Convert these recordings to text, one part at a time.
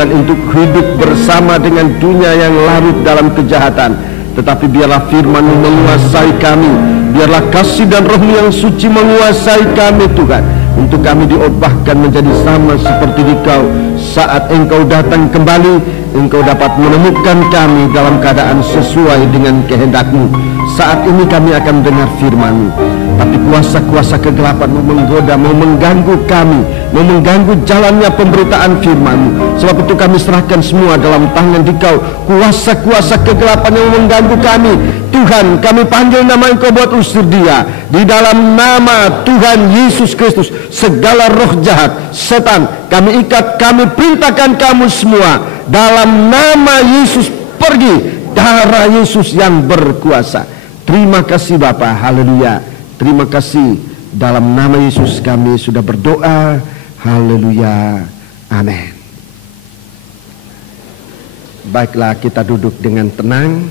bukan untuk hidup bersama dengan dunia yang larut dalam kejahatan, tetapi biarlah firman-Mu menguasai kami, biarlah kasih dan Roh-Mu yang suci menguasai kami Tuhan, untuk kami diubahkan menjadi sama seperti Engkau. Saat Engkau datang kembali, Engkau dapat menemukan kami dalam keadaan sesuai dengan kehendak-Mu. Saat ini kami akan mendengar firman-Mu, tapi kuasa-kuasa kegelapan mau menggoda, mau mengganggu kami, mau mengganggu jalannya pemberitaan firman-Mu. Sebab itu kami serahkan semua dalam tangan Engkau. Kuasa-kuasa kegelapan yang mengganggu kami, Tuhan, kami panggil nama Engkau buat usir dia. Di dalam nama Tuhan Yesus Kristus, segala roh jahat, setan, kami ikat, kami perintahkan kamu semua dalam nama Yesus, pergi. Darah Yesus yang berkuasa. Terima kasih Bapa, haleluya. Terima kasih, dalam nama Yesus kami sudah berdoa, haleluya, amin. Baiklah, kita duduk dengan tenang.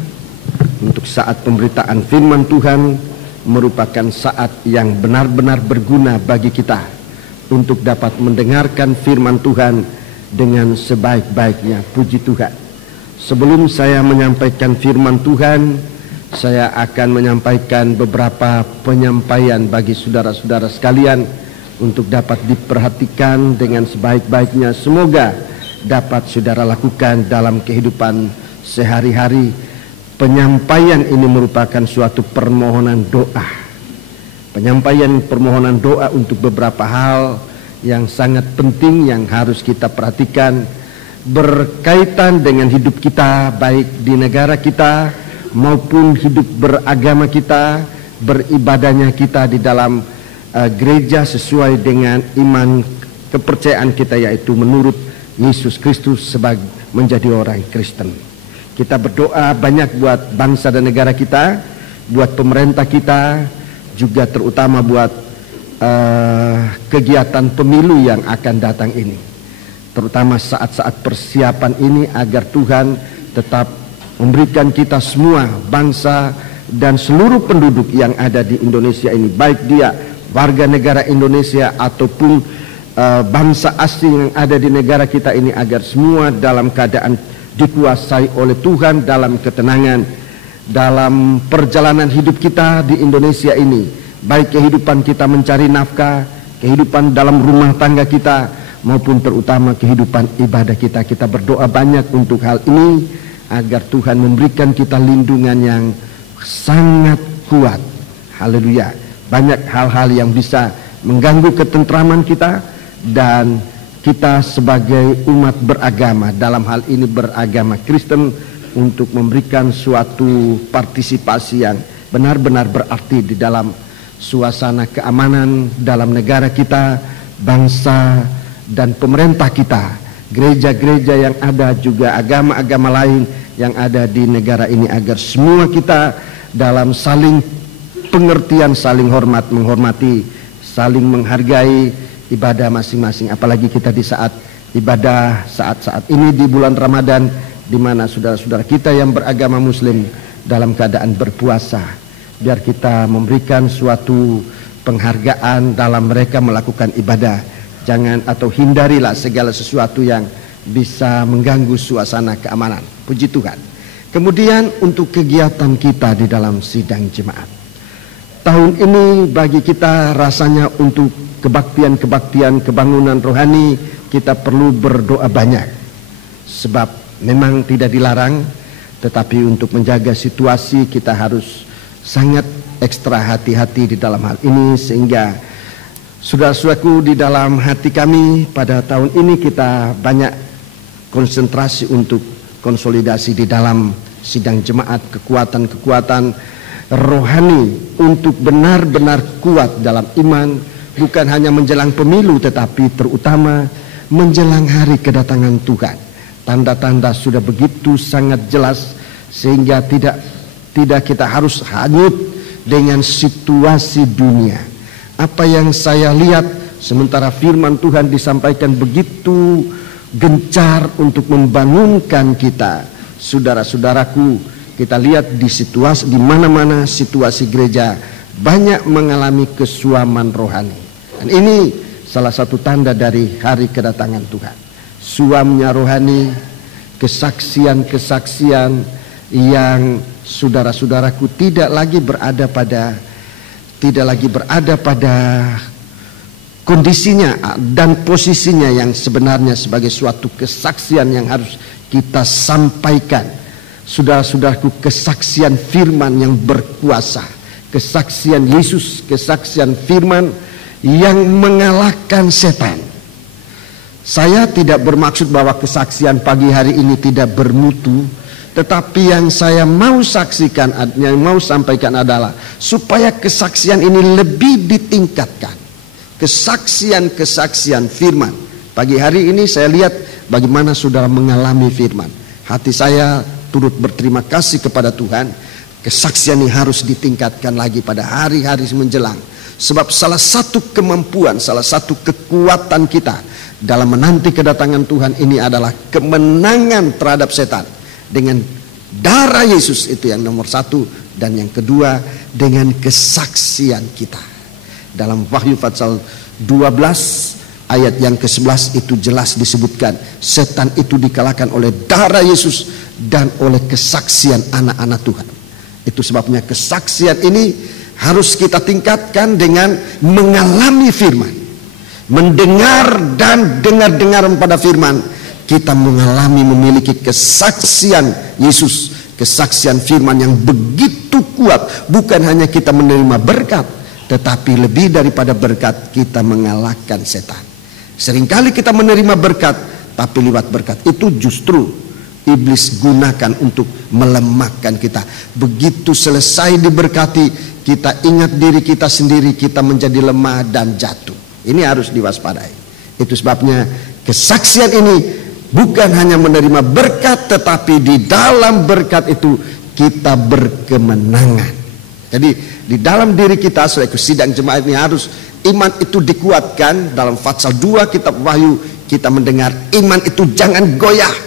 Untuk saat pemberitaan firman Tuhan merupakan saat yang benar-benar berguna bagi kita untuk dapat mendengarkan firman Tuhan dengan sebaik-baiknya. Puji Tuhan. Sebelum saya menyampaikan firman Tuhan, saya akan menyampaikan beberapa penyampaian bagi saudara-saudara sekalian untuk dapat diperhatikan dengan sebaik-baiknya. Semoga dapat saudara lakukan dalam kehidupan sehari-hari. Penyampaian ini merupakan suatu permohonan doa. Penyampaian permohonan doa untuk beberapa hal yang sangat penting yang harus kita perhatikan berkaitan dengan hidup kita, baik di negara kita maupun hidup beragama kita, beribadahnya kita di dalam gereja sesuai dengan iman kepercayaan kita, yaitu menurut Yesus Kristus sebagai menjadi orang Kristen. Kita berdoa banyak buat bangsa dan negara kita, buat pemerintah kita, juga terutama buat kegiatan pemilu yang akan datang ini. Terutama saat-saat persiapan ini, agar Tuhan tetap memberikan kita semua, bangsa dan seluruh penduduk yang ada di Indonesia ini, baik dia warga negara Indonesia ataupun bangsa asing yang ada di negara kita ini, agar semua dalam keadaan dikuasai oleh Tuhan dalam ketenangan dalam perjalanan hidup kita di Indonesia ini, baik kehidupan kita mencari nafkah, kehidupan dalam rumah tangga kita, maupun terutama kehidupan ibadah kita. Kita berdoa banyak untuk hal ini, agar Tuhan memberikan kita lindungan yang sangat kuat. Haleluya. Banyak hal-hal yang bisa mengganggu ketentraman kita, dan kita sebagai umat beragama, dalam hal ini beragama Kristen, untuk memberikan suatu partisipasi yang benar-benar berarti di dalam suasana keamanan dalam negara kita, bangsa dan pemerintah kita, gereja-gereja yang ada, juga agama-agama lain yang ada di negara ini, agar semua kita dalam saling pengertian, saling hormat, menghormati, saling menghargai ibadah masing-masing. Apalagi kita di saat ibadah, saat-saat ini di bulan Ramadan, di mana saudara-saudara kita yang beragama Muslim dalam keadaan berpuasa, biar kita memberikan suatu penghargaan dalam mereka melakukan ibadah. Jangan atau hindarilah segala sesuatu yang bisa mengganggu suasana keamanan. Puji Tuhan. Kemudian untuk kegiatan kita di dalam sidang jemaat, tahun ini bagi kita rasanya untuk kebaktian-kebaktian kebangunan rohani kita perlu berdoa banyak. Sebab memang tidak dilarang, tetapi untuk menjaga situasi kita harus sangat ekstra hati-hati di dalam hal ini. Sehingga saudara-saudaraku, di dalam hati kami pada tahun ini kita banyak konsentrasi untuk konsolidasi di dalam sidang jemaat, kekuatan-kekuatan rohani untuk benar-benar kuat dalam iman, bukan hanya menjelang pemilu, tetapi terutama menjelang hari kedatangan Tuhan. Tanda-tanda sudah begitu sangat jelas, sehingga tidak kita harus hanyut dengan situasi dunia. Apa yang saya lihat, sementara firman Tuhan disampaikan begitu gencar untuk membangunkan kita, saudara-saudaraku, kita lihat di situasi, di mana-mana situasi gereja banyak mengalami kesuaman rohani. Dan ini salah satu tanda dari hari kedatangan Tuhan. suamnya rohani, kesaksian-kesaksian yang saudara-saudaraku tidak lagi berada pada kondisinya dan posisinya yang sebenarnya sebagai suatu kesaksian yang harus kita sampaikan. Saudara-saudaraku, kesaksian firman yang berkuasa, kesaksian Yesus, kesaksian firman yang mengalahkan setan. Saya tidak bermaksud bahwa kesaksian pagi hari ini tidak bermutu, tetapi yang saya mau saksikan, yang mau sampaikan adalah supaya kesaksian ini lebih ditingkatkan. Kesaksian-kesaksian firman. Pagi hari ini saya lihat bagaimana saudara mengalami firman. Hati saya turut berterima kasih kepada Tuhan. Kesaksian ini harus ditingkatkan lagi pada hari-hari menjelang. Sebab salah satu kemampuan, salah satu kekuatan kita dalam menanti kedatangan Tuhan ini adalah kemenangan terhadap setan. Dengan darah Yesus, itu yang nomor satu. Dan yang kedua, dengan kesaksian kita. Dalam Wahyu pasal 12 ayat yang ke-11 itu jelas disebutkan, setan itu dikalahkan oleh darah Yesus dan oleh kesaksian anak-anak Tuhan. Itu sebabnya kesaksian ini harus kita tingkatkan dengan mengalami firman, mendengar dan dengar pada firman. Kita mengalami, memiliki kesaksian Yesus, kesaksian firman yang begitu kuat. Bukan hanya kita menerima berkat, tetapi lebih daripada berkat, kita mengalahkan setan. Seringkali kita menerima berkat, tapi lewat berkat itu justru iblis gunakan untuk melemahkan kita. Begitu selesai diberkati, kita ingat diri kita sendiri, kita menjadi lemah dan jatuh. Ini harus diwaspadai. Itu sebabnya kesaksian ini bukan hanya menerima berkat, tetapi di dalam berkat itu kita berkemenangan. Jadi di dalam diri kita, sebagai sidang jemaat ini harus iman itu dikuatkan. Dalam pasal 2 kitab Wahyu kita mendengar iman itu jangan goyah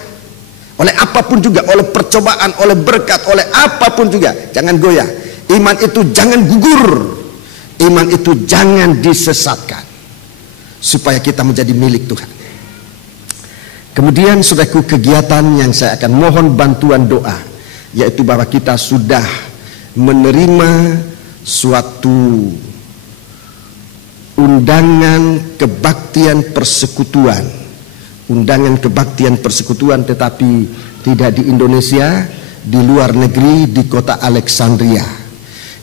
oleh apapun juga, oleh percobaan, oleh berkat, oleh apapun juga, jangan goyah. Iman itu jangan gugur, iman itu jangan disesatkan, supaya kita menjadi milik Tuhan. Kemudian saudaraku, kegiatan yang saya akan mohon bantuan doa, yaitu bahwa kita sudah menerima suatu undangan kebaktian persekutuan. Undangan kebaktian persekutuan, tetapi tidak di Indonesia, di luar negeri, di kota Alexandria.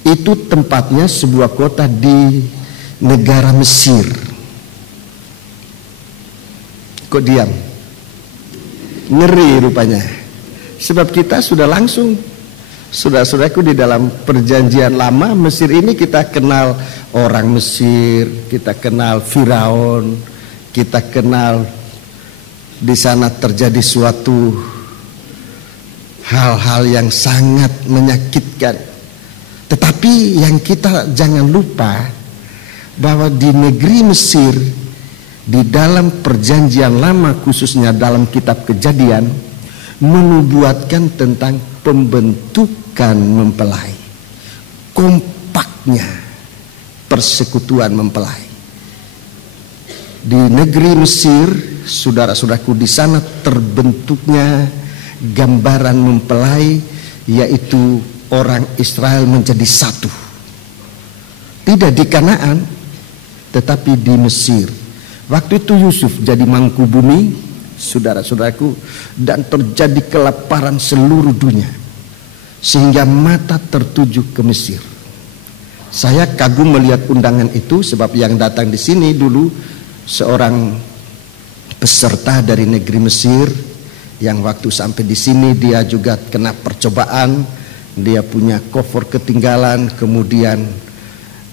Itu tempatnya sebuah kota di negara Mesir. Kok diam? Ngeri rupanya. Sebab kita sudah langsung, saudara-saudaraku, di dalam perjanjian lama Mesir ini kita kenal orang Mesir, kita kenal Firaun, kita kenal di sana terjadi suatu hal-hal yang sangat menyakitkan. Tetapi yang kita jangan lupa bahwa di negeri Mesir, di dalam perjanjian lama, khususnya dalam kitab Kejadian, menubuatkan tentang pembentukan mempelai, kompaknya persekutuan mempelai. Di negeri Mesir, saudara-saudaraku, di sana terbentuknya gambaran mempelai, yaitu orang Israel menjadi satu. Tidak di Kanaan, tetapi di Mesir. Waktu itu Yusuf jadi mangku bumi, saudara-saudaraku, dan terjadi kelaparan seluruh dunia, sehingga mata tertuju ke Mesir. Saya kagum melihat undangan itu, sebab yang datang di sini dulu seorang peserta dari negeri Mesir, yang waktu sampai di sini dia juga kena percobaan. Dia punya kofor ketinggalan, kemudian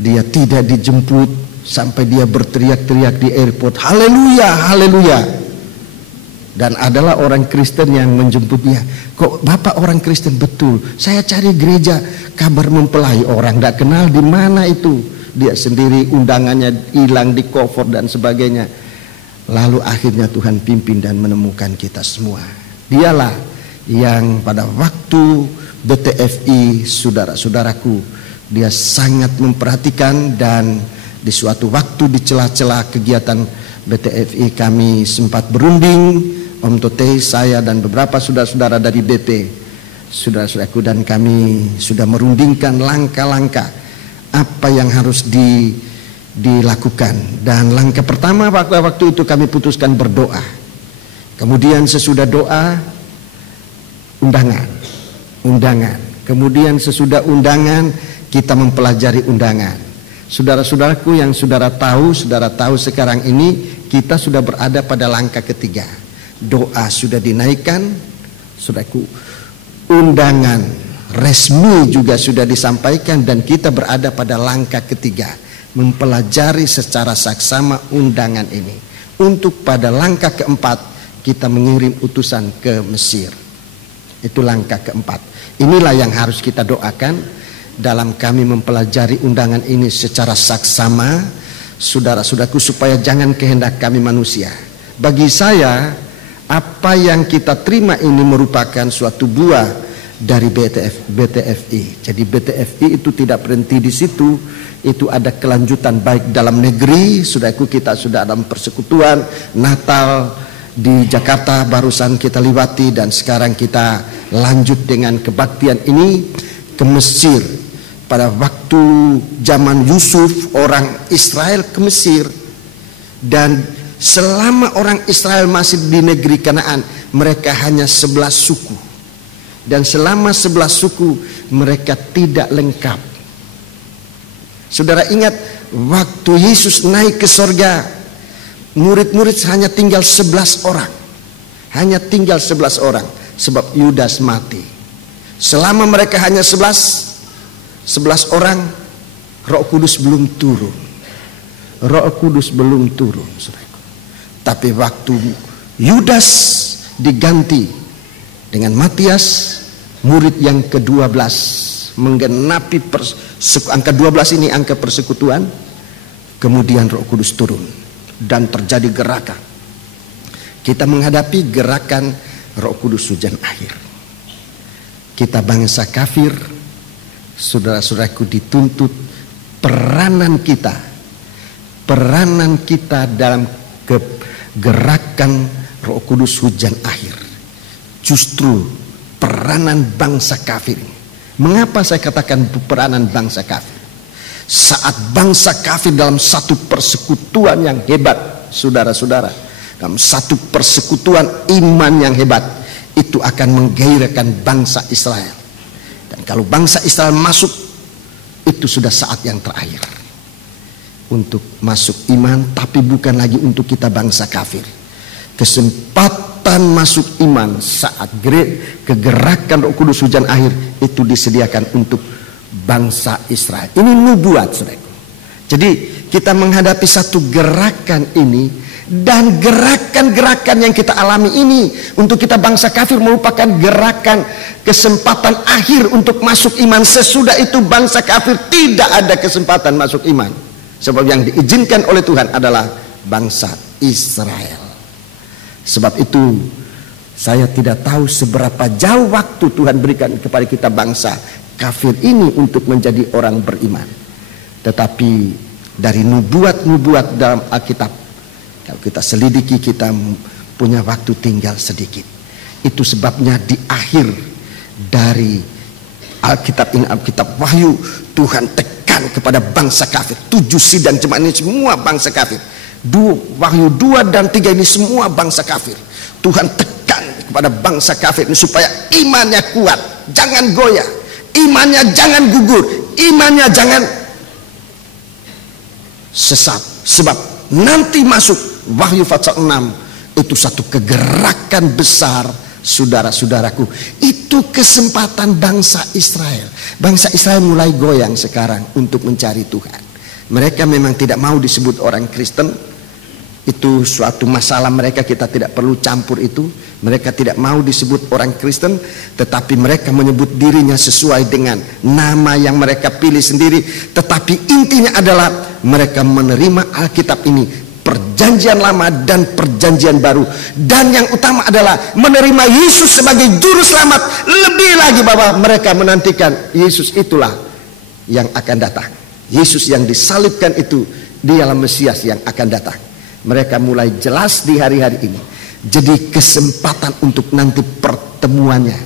dia tidak dijemput, sampai dia berteriak-teriak di airport, haleluya, haleluya. Dan adalah orang Kristen yang menjemputnya. Kok Bapak orang Kristen? Betul, saya cari gereja kabar mempelai. Orang tidak kenal di mana itu. Dia sendiri undangannya hilang di kofor dan sebagainya. Lalu akhirnya Tuhan pimpin dan menemukan kita semua. Dialah yang pada waktu BTFI, saudara-saudaraku, dia sangat memperhatikan, dan di suatu waktu di celah-celah kegiatan BTFI kami sempat berunding, Om Tote, saya dan beberapa saudara-saudara dari BP, saudara-saudaraku, dan kami sudah merundingkan langkah-langkah apa yang harus dilakukan. Dan langkah pertama waktu itu kami putuskan berdoa. Kemudian sesudah doa, undangan. Kemudian sesudah undangan, kita mempelajari undangan. Saudara-saudaraku yang saudara tahu sekarang ini kita sudah berada pada langkah ketiga. Doa sudah dinaikkan, saudaraku. Undangan resmi juga sudah disampaikan, dan kita berada pada langkah ketiga, mempelajari secara saksama undangan ini. Untuk pada langkah keempat, kita mengirim utusan ke Mesir. Itu langkah keempat. Inilah yang harus kita doakan dalam kami mempelajari undangan ini secara saksama, saudara-saudaraku, supaya jangan kehendak kami manusia. Bagi saya, apa yang kita terima ini merupakan suatu buah dari BTFI. Jadi BTFI itu tidak berhenti di situ. Itu ada kelanjutan baik dalam negeri. Saudaraku, kita sudah dalam persekutuan Natal di Jakarta barusan kita lewati, dan sekarang kita lanjut dengan kebaktian ini ke Mesir. Pada waktu zaman Yusuf, orang Israel ke Mesir, dan selama orang Israel masih di negeri Kanaan, mereka hanya 11 suku, dan selama 11 suku mereka tidak lengkap. Saudara ingat waktu Yesus naik ke sorga, murid-murid hanya tinggal 11 orang. Hanya tinggal 11 orang. Sebab Yudas mati. Selama mereka hanya 11 orang, Roh Kudus belum turun. Roh Kudus belum turun, saudaraku. Tapi waktu Yudas diganti dengan Matias, murid yang ke-12, menggenapi angka 12 ini angka persekutuan, kemudian Roh Kudus turun. Dan terjadi gerakan. Kita menghadapi gerakan Roh Kudus hujan akhir. Kita bangsa kafir, saudara-saudaraku, dituntut peranan kita dalam gerakan Roh Kudus hujan akhir. Justru peranan bangsa kafir. Mengapa saya katakan peranan bangsa kafir? Saat bangsa kafir dalam satu persekutuan yang hebat, saudara-saudara, dalam satu persekutuan iman yang hebat, itu akan menggairahkan bangsa Israel. Dan kalau bangsa Israel masuk, itu sudah saat yang terakhir untuk masuk iman, tapi bukan lagi untuk kita bangsa kafir. Kesempatan masuk iman saat kegerakan Roh Kudus hujan akhir itu disediakan untuk bangsa Israel. Ini nubuat, saudara. Jadi kita menghadapi satu gerakan ini, dan gerakan-gerakan yang kita alami ini untuk kita bangsa kafir merupakan gerakan kesempatan akhir untuk masuk iman. Sesudah itu bangsa kafir tidak ada kesempatan masuk iman. Sebab yang diizinkan oleh Tuhan adalah bangsa Israel. Sebab itu saya tidak tahu seberapa jauh waktu Tuhan berikan kepada kita bangsa kafir ini untuk menjadi orang beriman. Tetapi dari nubuat-nubuat dalam Alkitab, kalau kita selidiki, kita punya waktu tinggal sedikit. Itu sebabnya di akhir dari Alkitab ini, Alkitab Wahyu, Tuhan tekan kepada bangsa kafir. 7 sidang jemaat ini semua bangsa kafir. Wahyu 2 dan 3 ini semua bangsa kafir. Tuhan tekan kepada bangsa kafir ini supaya imannya kuat, jangan goyah. Imannya jangan gugur, imannya jangan sesat. Sebab nanti masuk Wahyu pasal 6 itu satu kegerakan besar, saudara-saudaraku. Itu kesempatan bangsa Israel. Bangsa Israel mulai goyang sekarang untuk mencari Tuhan. Mereka memang tidak mau disebut orang Kristen. Itu suatu masalah mereka, kita tidak perlu campur itu. Mereka tidak mau disebut orang Kristen, tetapi mereka menyebut dirinya sesuai dengan nama yang mereka pilih sendiri. Tetapi intinya adalah mereka menerima Alkitab ini, perjanjian lama dan perjanjian baru. Dan yang utama adalah menerima Yesus sebagai juru selamat. Lebih lagi bahwa mereka menantikan Yesus itulah yang akan datang. Yesus yang disalibkan itu, dialah Mesias yang akan datang. mereka mulai jelas di hari-hari ini. Jadi kesempatan untuk nanti pertemuannya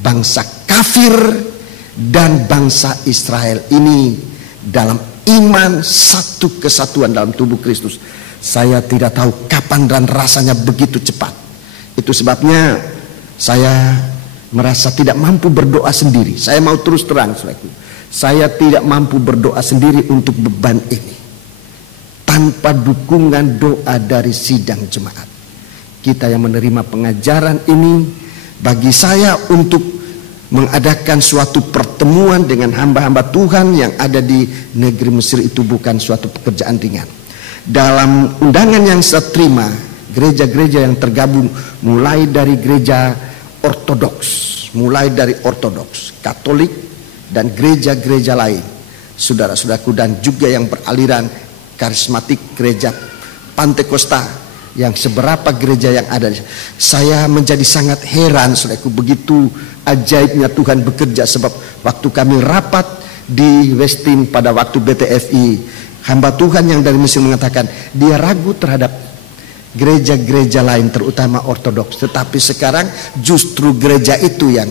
bangsa kafir dan bangsa Israel ini dalam iman satu kesatuan dalam tubuh Kristus. Saya tidak tahu kapan dan rasanya begitu cepat. Itu sebabnya saya merasa tidak mampu berdoa sendiri. Saya mau terus terang, saudaraku, saya tidak mampu berdoa sendiri untuk beban ini tanpa dukungan doa dari sidang jemaat. Kita yang menerima pengajaran ini, bagi saya untuk mengadakan suatu pertemuan dengan hamba-hamba Tuhan yang ada di negeri Mesir itu bukan suatu pekerjaan ringan. Dalam undangan yang saya terima, gereja-gereja yang tergabung mulai dari gereja Ortodoks, Katolik dan gereja-gereja lain, saudara-saudaraku, dan juga yang beraliran karismatik, gereja Pantekosta, yang seberapa gereja yang ada. Saya menjadi sangat heran, saudaraku, begitu ajaibnya Tuhan bekerja. Sebab waktu kami rapat di Westin pada waktu BTFI, hamba Tuhan yang dari Mesir mengatakan dia ragu terhadap gereja-gereja lain terutama Ortodoks, tetapi sekarang justru gereja itu yang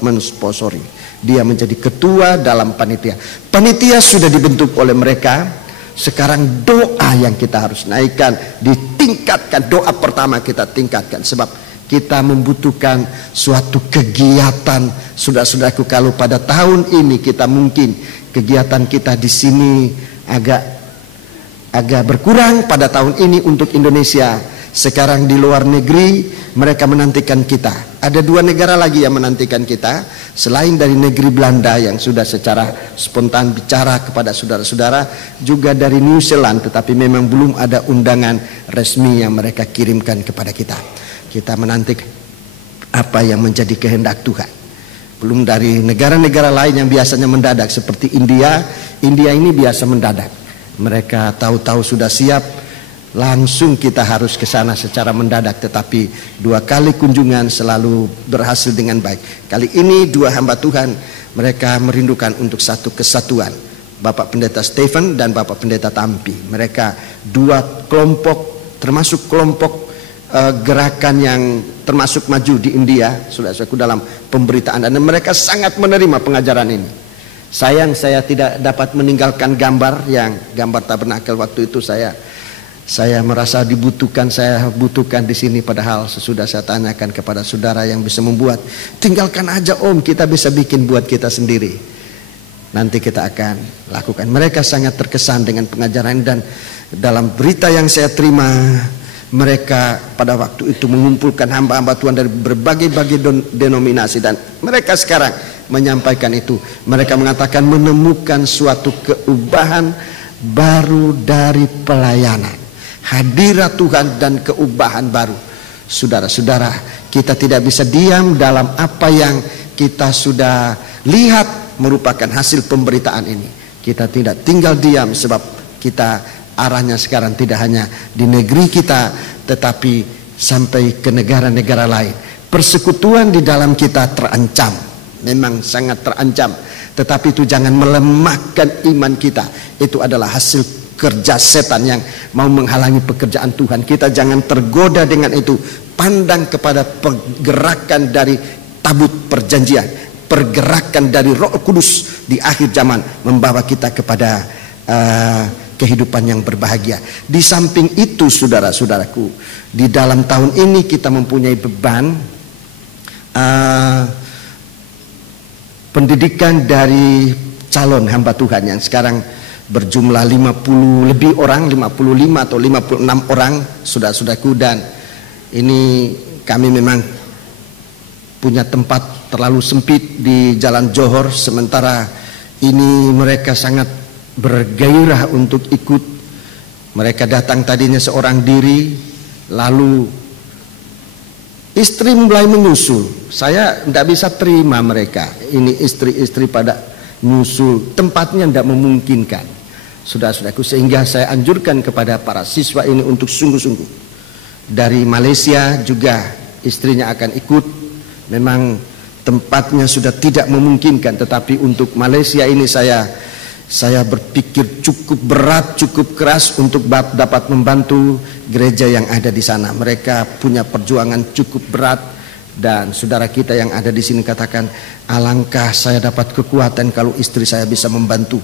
mensponsori. Dia menjadi ketua dalam panitia. Panitia sudah dibentuk oleh mereka. Sekarang doa yang kita harus naikkan, ditingkatkan. Doa pertama kita tingkatkan, sebab kita membutuhkan suatu kegiatan. Saudara-saudaraku, kalau pada tahun ini kita mungkin kegiatan kita di sini agak berkurang pada tahun ini untuk Indonesia. Sekarang di luar negeri mereka menantikan kita. Ada 2 negara lagi yang menantikan kita selain dari negeri Belanda yang sudah secara spontan bicara kepada saudara-saudara, juga dari New Zealand, tetapi memang belum ada undangan resmi yang mereka kirimkan kepada kita. Kita menanti apa yang menjadi kehendak Tuhan. Belum dari negara-negara lain yang biasanya mendadak seperti India. India ini biasa mendadak. Mereka tahu-tahu sudah siap, langsung kita harus ke sana secara mendadak. Tetapi 2 kali kunjungan selalu berhasil dengan baik. Kali ini 2 hamba Tuhan, mereka merindukan untuk satu kesatuan. Bapak Pendeta Stephen dan Bapak Pendeta Tampi. Mereka 2 kelompok, termasuk kelompok gerakan yang termasuk maju di India, saudara-saudaraku, dalam pemberitaan. Dan mereka sangat menerima pengajaran ini. Sayang saya tidak dapat meninggalkan gambar tabernakel waktu itu. Saya merasa dibutuhkan, saya butuhkan di sini, padahal sesudah saya tanyakan kepada saudara yang bisa membuat, tinggalkan aja om, kita bisa bikin buat kita sendiri. Nanti kita akan lakukan. Mereka sangat terkesan dengan pengajaran, dan dalam berita yang saya terima, mereka pada waktu itu mengumpulkan hamba-hamba Tuhan dari berbagai-bagai denominasi, dan mereka sekarang menyampaikan itu. Mereka mengatakan menemukan suatu keubahan baru dari pelayanan, hadirat Tuhan dan keubahan baru. Saudara-saudara, kita tidak bisa diam dalam apa yang kita sudah lihat merupakan hasil pemberitaan ini. Kita tidak tinggal diam, sebab kita arahnya sekarang tidak hanya di negeri kita, tetapi sampai ke negara-negara lain. Persekutuan di dalam kita terancam, memang sangat terancam, tetapi itu jangan melemahkan iman kita. Itu adalah hasil kerja setan yang mau menghalangi pekerjaan Tuhan. Kita jangan tergoda dengan itu. Pandang kepada pergerakan dari tabut perjanjian, pergerakan dari Roh Kudus di akhir zaman membawa kita kepada kehidupan yang berbahagia. Di samping itu, saudara-saudaraku, di dalam tahun ini kita mempunyai beban pendidikan dari calon hamba Tuhan yang sekarang berjumlah 50 lebih orang, 55 atau 56 orang, saudara-saudaraku. Dan ini kami memang punya tempat terlalu sempit di Jalan Johor, sementara ini mereka sangat bergairah untuk ikut. Mereka datang tadinya seorang diri, lalu istri mulai menyusul. Saya tidak bisa terima mereka, ini istri-istri pada nyusul, tempatnya tidak memungkinkan, saudara-saudaraku. Sehingga saya anjurkan kepada para siswa ini untuk sungguh-sungguh. Dari Malaysia juga istrinya akan ikut. Memang tempatnya sudah tidak memungkinkan, tetapi untuk Malaysia ini saya Saya berpikir cukup berat, cukup keras untuk dapat membantu gereja yang ada di sana. Mereka punya perjuangan cukup berat, dan saudara kita yang ada di sini katakan, alangkah saya dapat kekuatan kalau istri saya bisa membantu.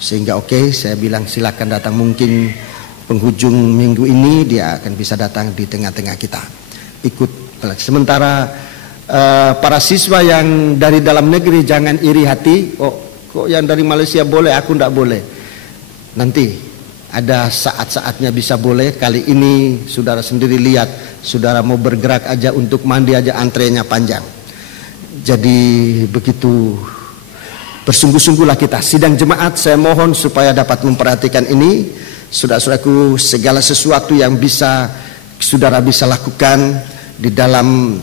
Sehingga saya bilang silakan datang, mungkin penghujung minggu ini dia akan bisa datang di tengah-tengah kita ikut. Sementara para siswa yang dari dalam negeri jangan iri hati, kok yang dari Malaysia boleh, aku tidak boleh. Nanti ada saat-saatnya bisa boleh. Kali ini saudara sendiri lihat, saudara mau bergerak aja untuk mandi aja antrenya panjang. Jadi begitu bersungguh-sungguhlah kita. Sidang jemaat, saya mohon supaya dapat memperhatikan ini. Saudara-saudaraku, segala sesuatu yang bisa saudara bisa lakukan di dalam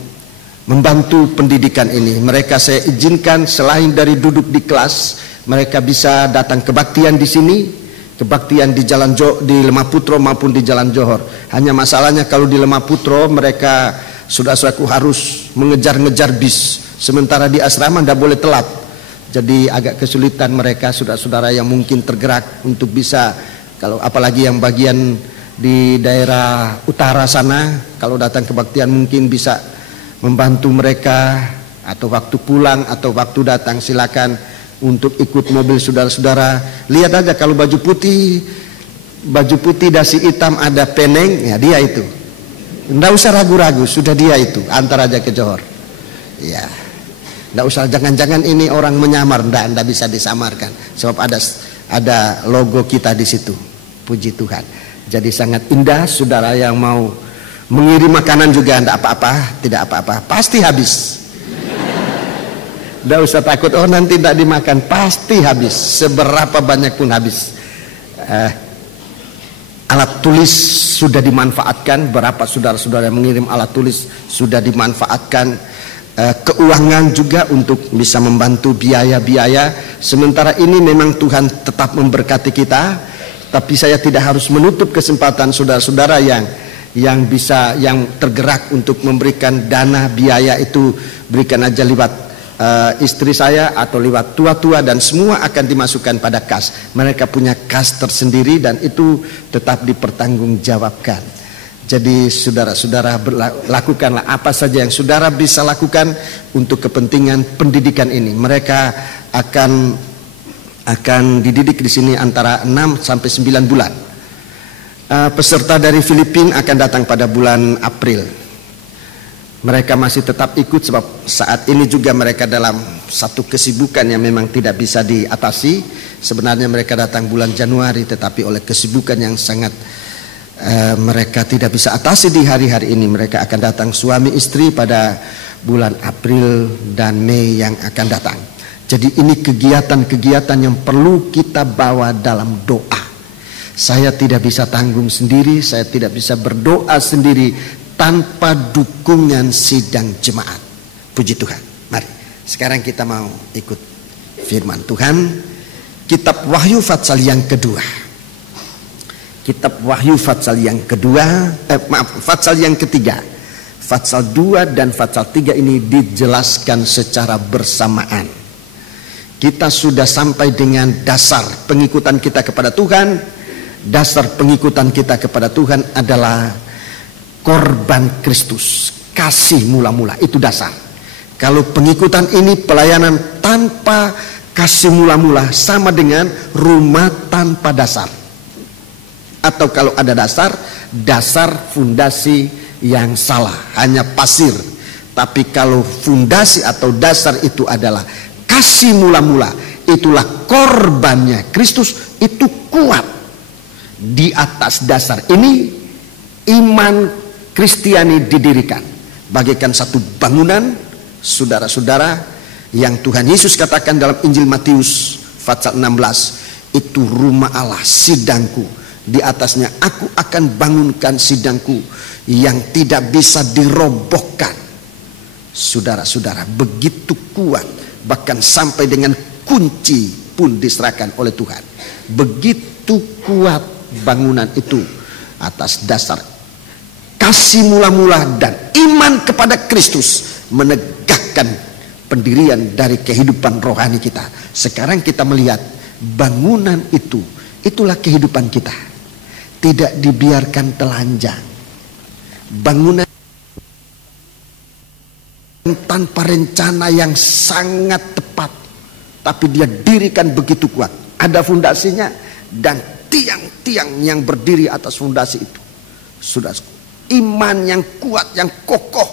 membantu pendidikan ini. Mereka saya izinkan selain dari duduk di kelas, mereka bisa datang kebaktian di sini, kebaktian di Jalan di Lemah Putro maupun di Jalan Johor. Hanya masalahnya kalau di Lemah Putro mereka saudara-saudaraku harus mengejar-ngejar bis, sementara di asrama tidak boleh telat. Jadi agak kesulitan mereka saudara-saudara yang mungkin tergerak untuk bisa, kalau apalagi yang bagian di daerah utara sana, kalau datang kebaktian mungkin bisa membantu mereka, atau waktu pulang atau waktu datang silakan untuk ikut mobil saudara-saudara. Lihat aja kalau baju putih dasi hitam ada peneng, ya dia itu. Nggak usah ragu-ragu, sudah dia itu, antar aja ke Johor. Ya, nggak usah, jangan-jangan ini orang menyamar, nggak bisa disamarkan, sebab ada logo kita di situ. Puji Tuhan. Jadi sangat indah. Saudara yang mau mengirim makanan juga tidak apa-apa, pasti habis. Tidak usah takut, nanti tidak dimakan, pasti habis, seberapa banyak pun habis. Alat tulis sudah dimanfaatkan, berapa saudara-saudara yang mengirim alat tulis sudah dimanfaatkan. Keuangan juga untuk bisa membantu biaya-biaya. Sementara ini memang Tuhan tetap memberkati kita, tapi saya tidak harus menutup kesempatan saudara-saudara yang bisa, yang tergerak untuk memberikan dana biaya itu, berikan aja lewat istri saya atau lewat tua-tua, dan semua akan dimasukkan pada kas. Mereka punya kas tersendiri dan itu tetap dipertanggungjawabkan. Jadi saudara-saudara lakukanlah apa saja yang saudara bisa lakukan untuk kepentingan pendidikan ini. Mereka akan dididik di sini antara 6 sampai 9 bulan. Peserta dari Filipina akan datang pada bulan April. Mereka masih tetap ikut sebab saat ini juga mereka dalam satu kesibukan yang memang tidak bisa diatasi. Sebenarnya mereka datang bulan Januari, tetapi oleh kesibukan yang sangat mereka tidak bisa atasi di hari-hari ini, mereka akan datang suami istri pada bulan April dan Mei yang akan datang. Jadi ini kegiatan-kegiatan yang perlu kita bawa dalam doa. Saya tidak bisa tanggung sendiri, saya tidak bisa berdoa sendiri tanpa dukungan sidang jemaat. Puji Tuhan. Mari, sekarang kita mau ikut firman Tuhan. Kitab Wahyu Fatsal yang kedua. Kitab Wahyu Fatsal yang kedua, Fatsal yang ketiga. Fatsal 2 dan Fatsal 3 ini dijelaskan secara bersamaan. Kita sudah sampai dengan dasar pengikutan kita kepada Tuhan. Dasar pengikutan kita kepada Tuhan adalah korban Kristus, kasih mula-mula, itu dasar. Kalau pengikutan ini pelayanan tanpa kasih mula-mula sama dengan rumah tanpa dasar. Atau kalau ada dasar fondasi yang salah, hanya pasir. Tapi kalau fondasi atau dasar itu adalah kasih mula-mula, itulah korbannya Kristus, itu kuat. Di atas dasar ini iman Kristiani didirikan bagaikan satu bangunan, saudara-saudara, yang Tuhan Yesus katakan dalam Injil Matius pasal 16, itu rumah Allah, sidangku. Di atasnya aku akan bangunkan sidangku yang tidak bisa dirobohkan. Saudara-saudara, begitu kuat, bahkan sampai dengan kunci pun diserahkan oleh Tuhan. Begitu kuat bangunan itu atas dasar kasih mula-mula dan iman kepada Kristus menegakkan pendirian dari kehidupan rohani kita. Sekarang kita melihat bangunan itu, itulah kehidupan kita. Tidak dibiarkan telanjang. Bangunan tanpa rencana yang sangat tepat, tapi dia dirikan begitu kuat. Ada fondasinya dan tiang-tiang yang berdiri atas fondasi itu. Sudah iman yang kuat, yang kokoh.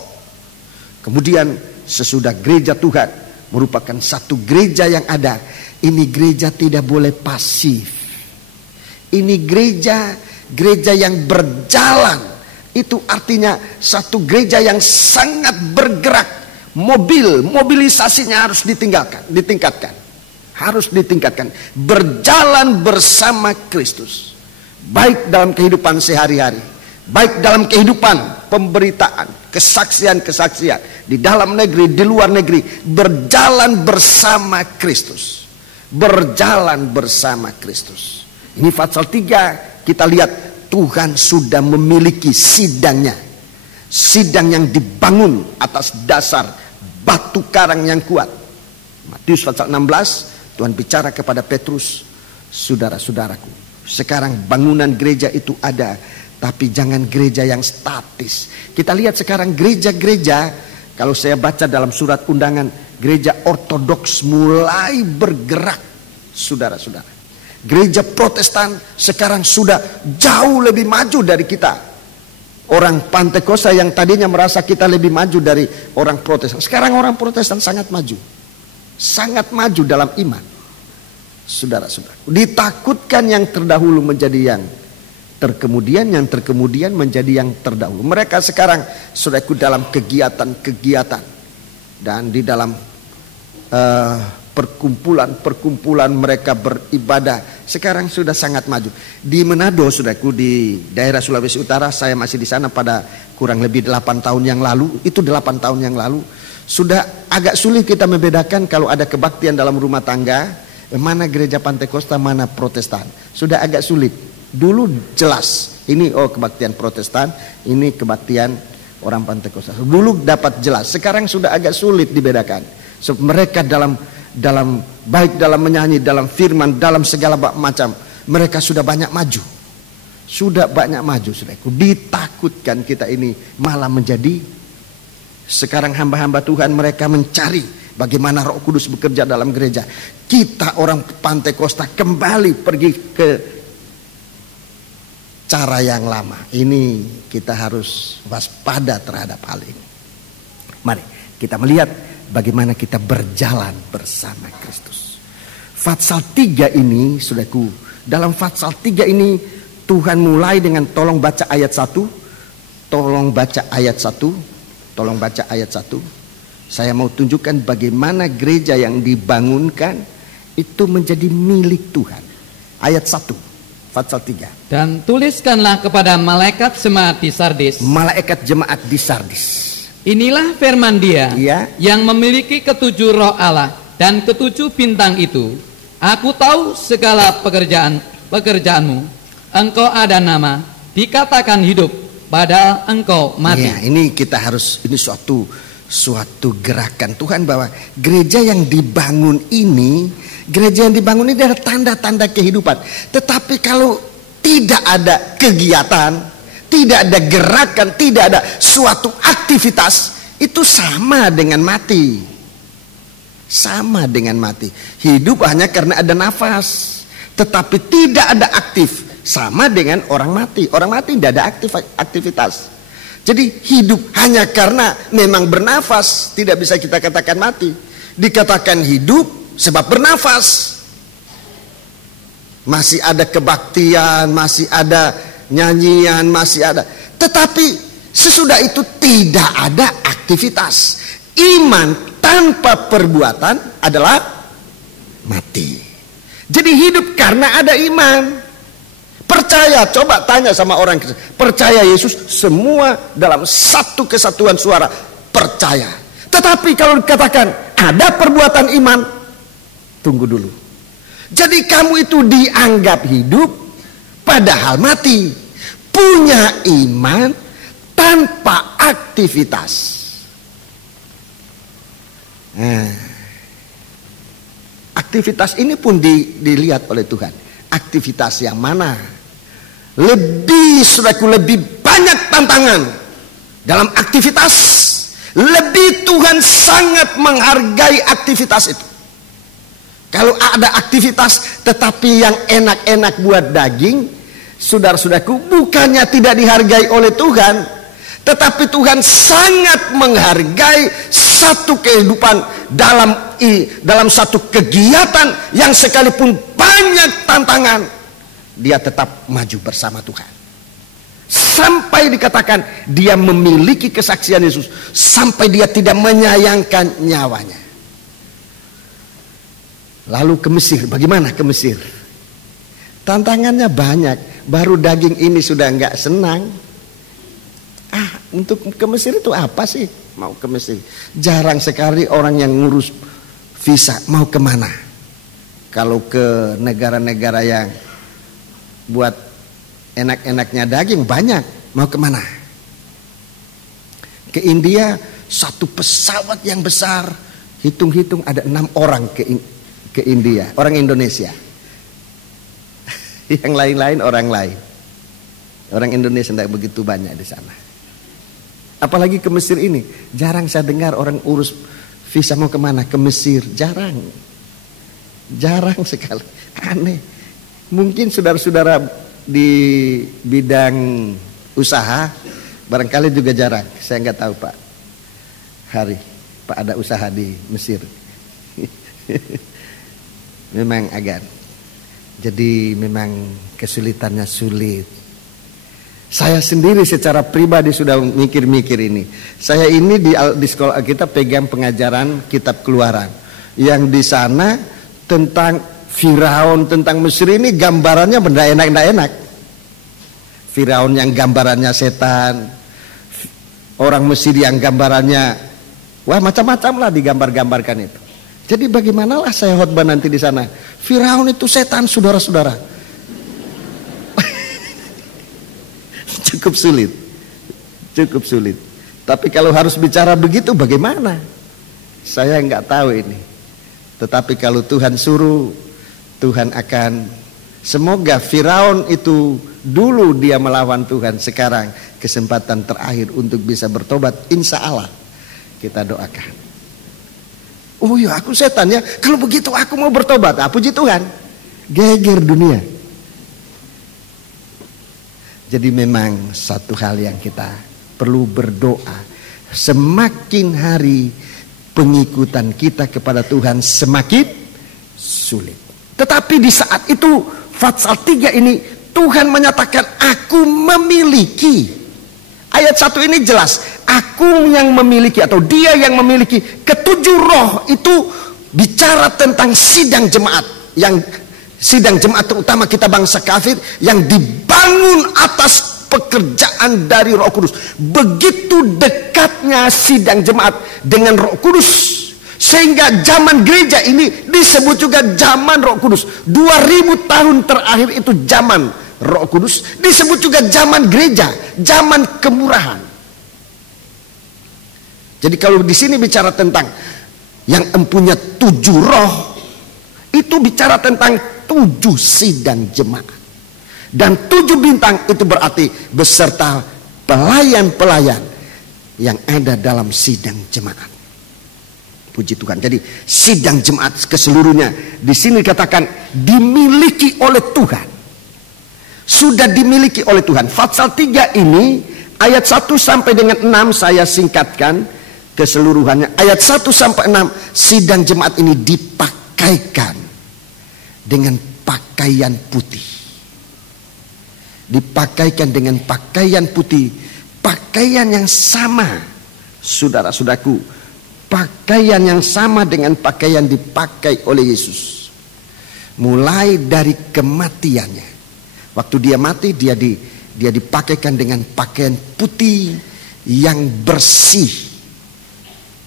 Kemudian sesudah gereja Tuhan merupakan satu gereja yang ada. Ini gereja tidak boleh pasif. Ini gereja yang berjalan. Itu artinya satu gereja yang sangat bergerak. Mobilisasinya harus ditingkatkan. Harus ditingkatkan. Berjalan bersama Kristus. Baik dalam kehidupan sehari-hari, baik dalam kehidupan pemberitaan, kesaksian-kesaksian di dalam negeri, di luar negeri, berjalan bersama Kristus. Berjalan bersama Kristus. Ini Fatsal 3 kita lihat Tuhan sudah memiliki sidangnya. Sidang yang dibangun atas dasar batu karang yang kuat. Matius pasal 16, Tuhan bicara kepada Petrus, saudara-saudaraku, sekarang bangunan gereja itu ada, tapi jangan gereja yang statis. Kita lihat sekarang gereja-gereja, kalau saya baca dalam surat undangan, gereja ortodoks mulai bergerak, saudara-saudara. Gereja Protestan sekarang sudah jauh lebih maju dari kita. Orang Pantekosta yang tadinya merasa kita lebih maju dari orang Protestan, sekarang orang Protestan sangat maju. Sangat maju dalam iman. Saudara-saudara, ditakutkan yang terdahulu menjadi yang terkemudian, yang terkemudian menjadi yang terdahulu. Mereka sekarang sudah ikut dalam kegiatan-kegiatan dan di dalam perkumpulan mereka beribadah sekarang sudah sangat maju. Di Manado, saudaraku, di daerah Sulawesi Utara, saya masih di sana pada kurang lebih 8 tahun yang lalu. Itu 8 tahun yang lalu. Sudah agak sulit kita membedakan kalau ada kebaktian dalam rumah tangga, mana gereja Pantekosta, mana Protestan. Sudah agak sulit. Dulu jelas, ini kebaktian Protestan, ini kebaktian orang Pantekosta. Dulu dapat jelas, sekarang sudah agak sulit dibedakan. So, mereka dalam baik dalam menyanyi, dalam firman, dalam segala macam, mereka sudah banyak maju. Sudah banyak maju, saudaraku. Ditakutkan kita ini malah menjadi sekarang hamba-hamba Tuhan, mereka mencari bagaimana Roh Kudus bekerja dalam gereja. Kita orang Pantekosta kembali pergi ke cara yang lama. Ini kita harus waspada terhadap hal ini. Mari kita melihat bagaimana kita berjalan bersama Kristus. Fatsal 3 ini, saudaraku, dalam Fatsal 3 ini Tuhan mulai dengan tolong baca ayat 1. Tolong baca ayat 1. Tolong baca ayat 1. Saya mau tunjukkan bagaimana gereja yang dibangunkan itu menjadi milik Tuhan. Ayat 1, Fatsal 3. Dan tuliskanlah kepada malaikat jemaat di Sardis. Malaikat jemaat di Sardis. Inilah firman Dia yang memiliki ketujuh roh Allah dan ketujuh bintang itu. Aku tahu segala pekerjaanmu. Engkau ada nama, dikatakan hidup, padahal engkau mati. Ya, ini kita harus, ini suatu gerakan Tuhan bahwa gereja yang dibangun ini, adalah tanda-tanda kehidupan. Tetapi kalau tidak ada kegiatan, tidak ada gerakan, tidak ada suatu aktivitas, itu sama dengan mati. Sama dengan mati. Hidup hanya karena ada nafas, tetapi tidak ada aktif. Sama dengan orang mati. Orang mati tidak ada aktivitas. Jadi hidup hanya karena memang bernafas, tidak bisa kita katakan mati. Dikatakan hidup sebab bernafas. Masih ada kebaktian, masih ada nyanyian, masih ada. Tetapi sesudah itu tidak ada aktivitas. Iman tanpa perbuatan adalah mati. Jadi hidup karena ada iman. Percaya, coba tanya sama orang percaya Yesus, semua dalam satu kesatuan suara percaya. Tetapi kalau dikatakan ada perbuatan iman, tunggu dulu. Jadi kamu itu dianggap hidup padahal mati. Punya iman tanpa aktivitas. aktivitas ini pun dilihat oleh Tuhan. Aktivitas yang mana lebih, saudaraku, lebih banyak tantangan dalam aktivitas, lebih Tuhan sangat menghargai aktivitas itu. Kalau ada aktivitas tetapi yang enak-enak buat daging, saudara-saudaraku, bukannya tidak dihargai oleh Tuhan, tetapi Tuhan sangat menghargai satu kehidupan dalam satu kegiatan yang sekalipun banyak tantangan, dia tetap maju bersama Tuhan. Sampai dikatakan dia memiliki kesaksian Yesus, sampai dia tidak menyayangkan nyawanya. Lalu ke Mesir, bagaimana ke Mesir? Tantangannya banyak, baru daging ini sudah nggak senang. Untuk ke Mesir itu apa sih? Mau ke Mesir. Jarang sekali orang yang ngurus visa mau kemana. Kalau ke negara-negara yang buat enak-enaknya daging banyak, mau kemana? Ke India, satu pesawat yang besar, hitung-hitung ada 6 orang ke India, orang Indonesia. Yang lain-lain orang lain. Orang Indonesia tidak begitu banyak di sana. Apalagi ke Mesir ini, jarang saya dengar orang urus visa mau kemana, ke Mesir, jarang sekali, aneh. Mungkin saudara-saudara di bidang usaha barangkali juga jarang, saya nggak tahu Pak Hari, Pak ada usaha di Mesir. Memang agak, jadi memang kesulitannya sulit. Saya sendiri secara pribadi sudah mikir-mikir ini. Saya ini di sekolah kita pegang pengajaran kitab Keluaran. Yang di sana tentang Firaun, tentang Mesir ini gambarannya benda enak-enak. Firaun yang gambarannya setan. Orang Mesir yang gambarannya, wah macam-macam lah digambar-gambarkan itu. Jadi bagaimanalah saya khotbah nanti di sana. Firaun itu setan, saudara-saudara. Cukup sulit. Tapi kalau harus bicara begitu bagaimana? Saya nggak tahu ini. Tetapi kalau Tuhan suruh, Tuhan akan. Semoga Firaun itu dulu dia melawan Tuhan, sekarang kesempatan terakhir untuk bisa bertobat. Insya Allah kita doakan. Oh ya, aku setan ya. Kalau begitu aku mau bertobat. Puji Tuhan. Geger dunia. Jadi memang satu hal yang kita perlu berdoa. Semakin hari pengikutan kita kepada Tuhan semakin sulit. Tetapi di saat itu Fatsal 3 ini Tuhan menyatakan aku memiliki. Ayat 1 ini jelas. Aku yang memiliki atau dia yang memiliki ketujuh roh itu bicara tentang sidang jemaat. Yang sidang jemaat terutama kita bangsa kafir yang dibangun atas pekerjaan dari Roh Kudus. Begitu dekatnya sidang jemaat dengan Roh Kudus sehingga zaman gereja ini disebut juga zaman Roh Kudus. 2000 tahun terakhir itu zaman Roh Kudus, disebut juga zaman gereja, zaman kemurahan. Jadi kalau di sini bicara tentang yang empunya 7 roh, itu bicara tentang 7 sidang jemaat. Dan 7 bintang itu berarti beserta pelayan-pelayan yang ada dalam sidang jemaat. Puji Tuhan. Jadi sidang jemaat keseluruhnya di sini dikatakan dimiliki oleh Tuhan. Sudah dimiliki oleh Tuhan. Fatsal 3 ini ayat 1 sampai dengan 6 saya singkatkan keseluruhannya. Ayat 1 sampai 6 sidang jemaat ini dipakaikan dengan pakaian putih. Dipakaikan dengan pakaian putih, pakaian yang sama, saudara-saudaraku, pakaian yang sama dengan pakaian dipakai oleh Yesus. Mulai dari kematiannya, waktu dia mati dia dipakaikan dengan pakaian putih yang bersih,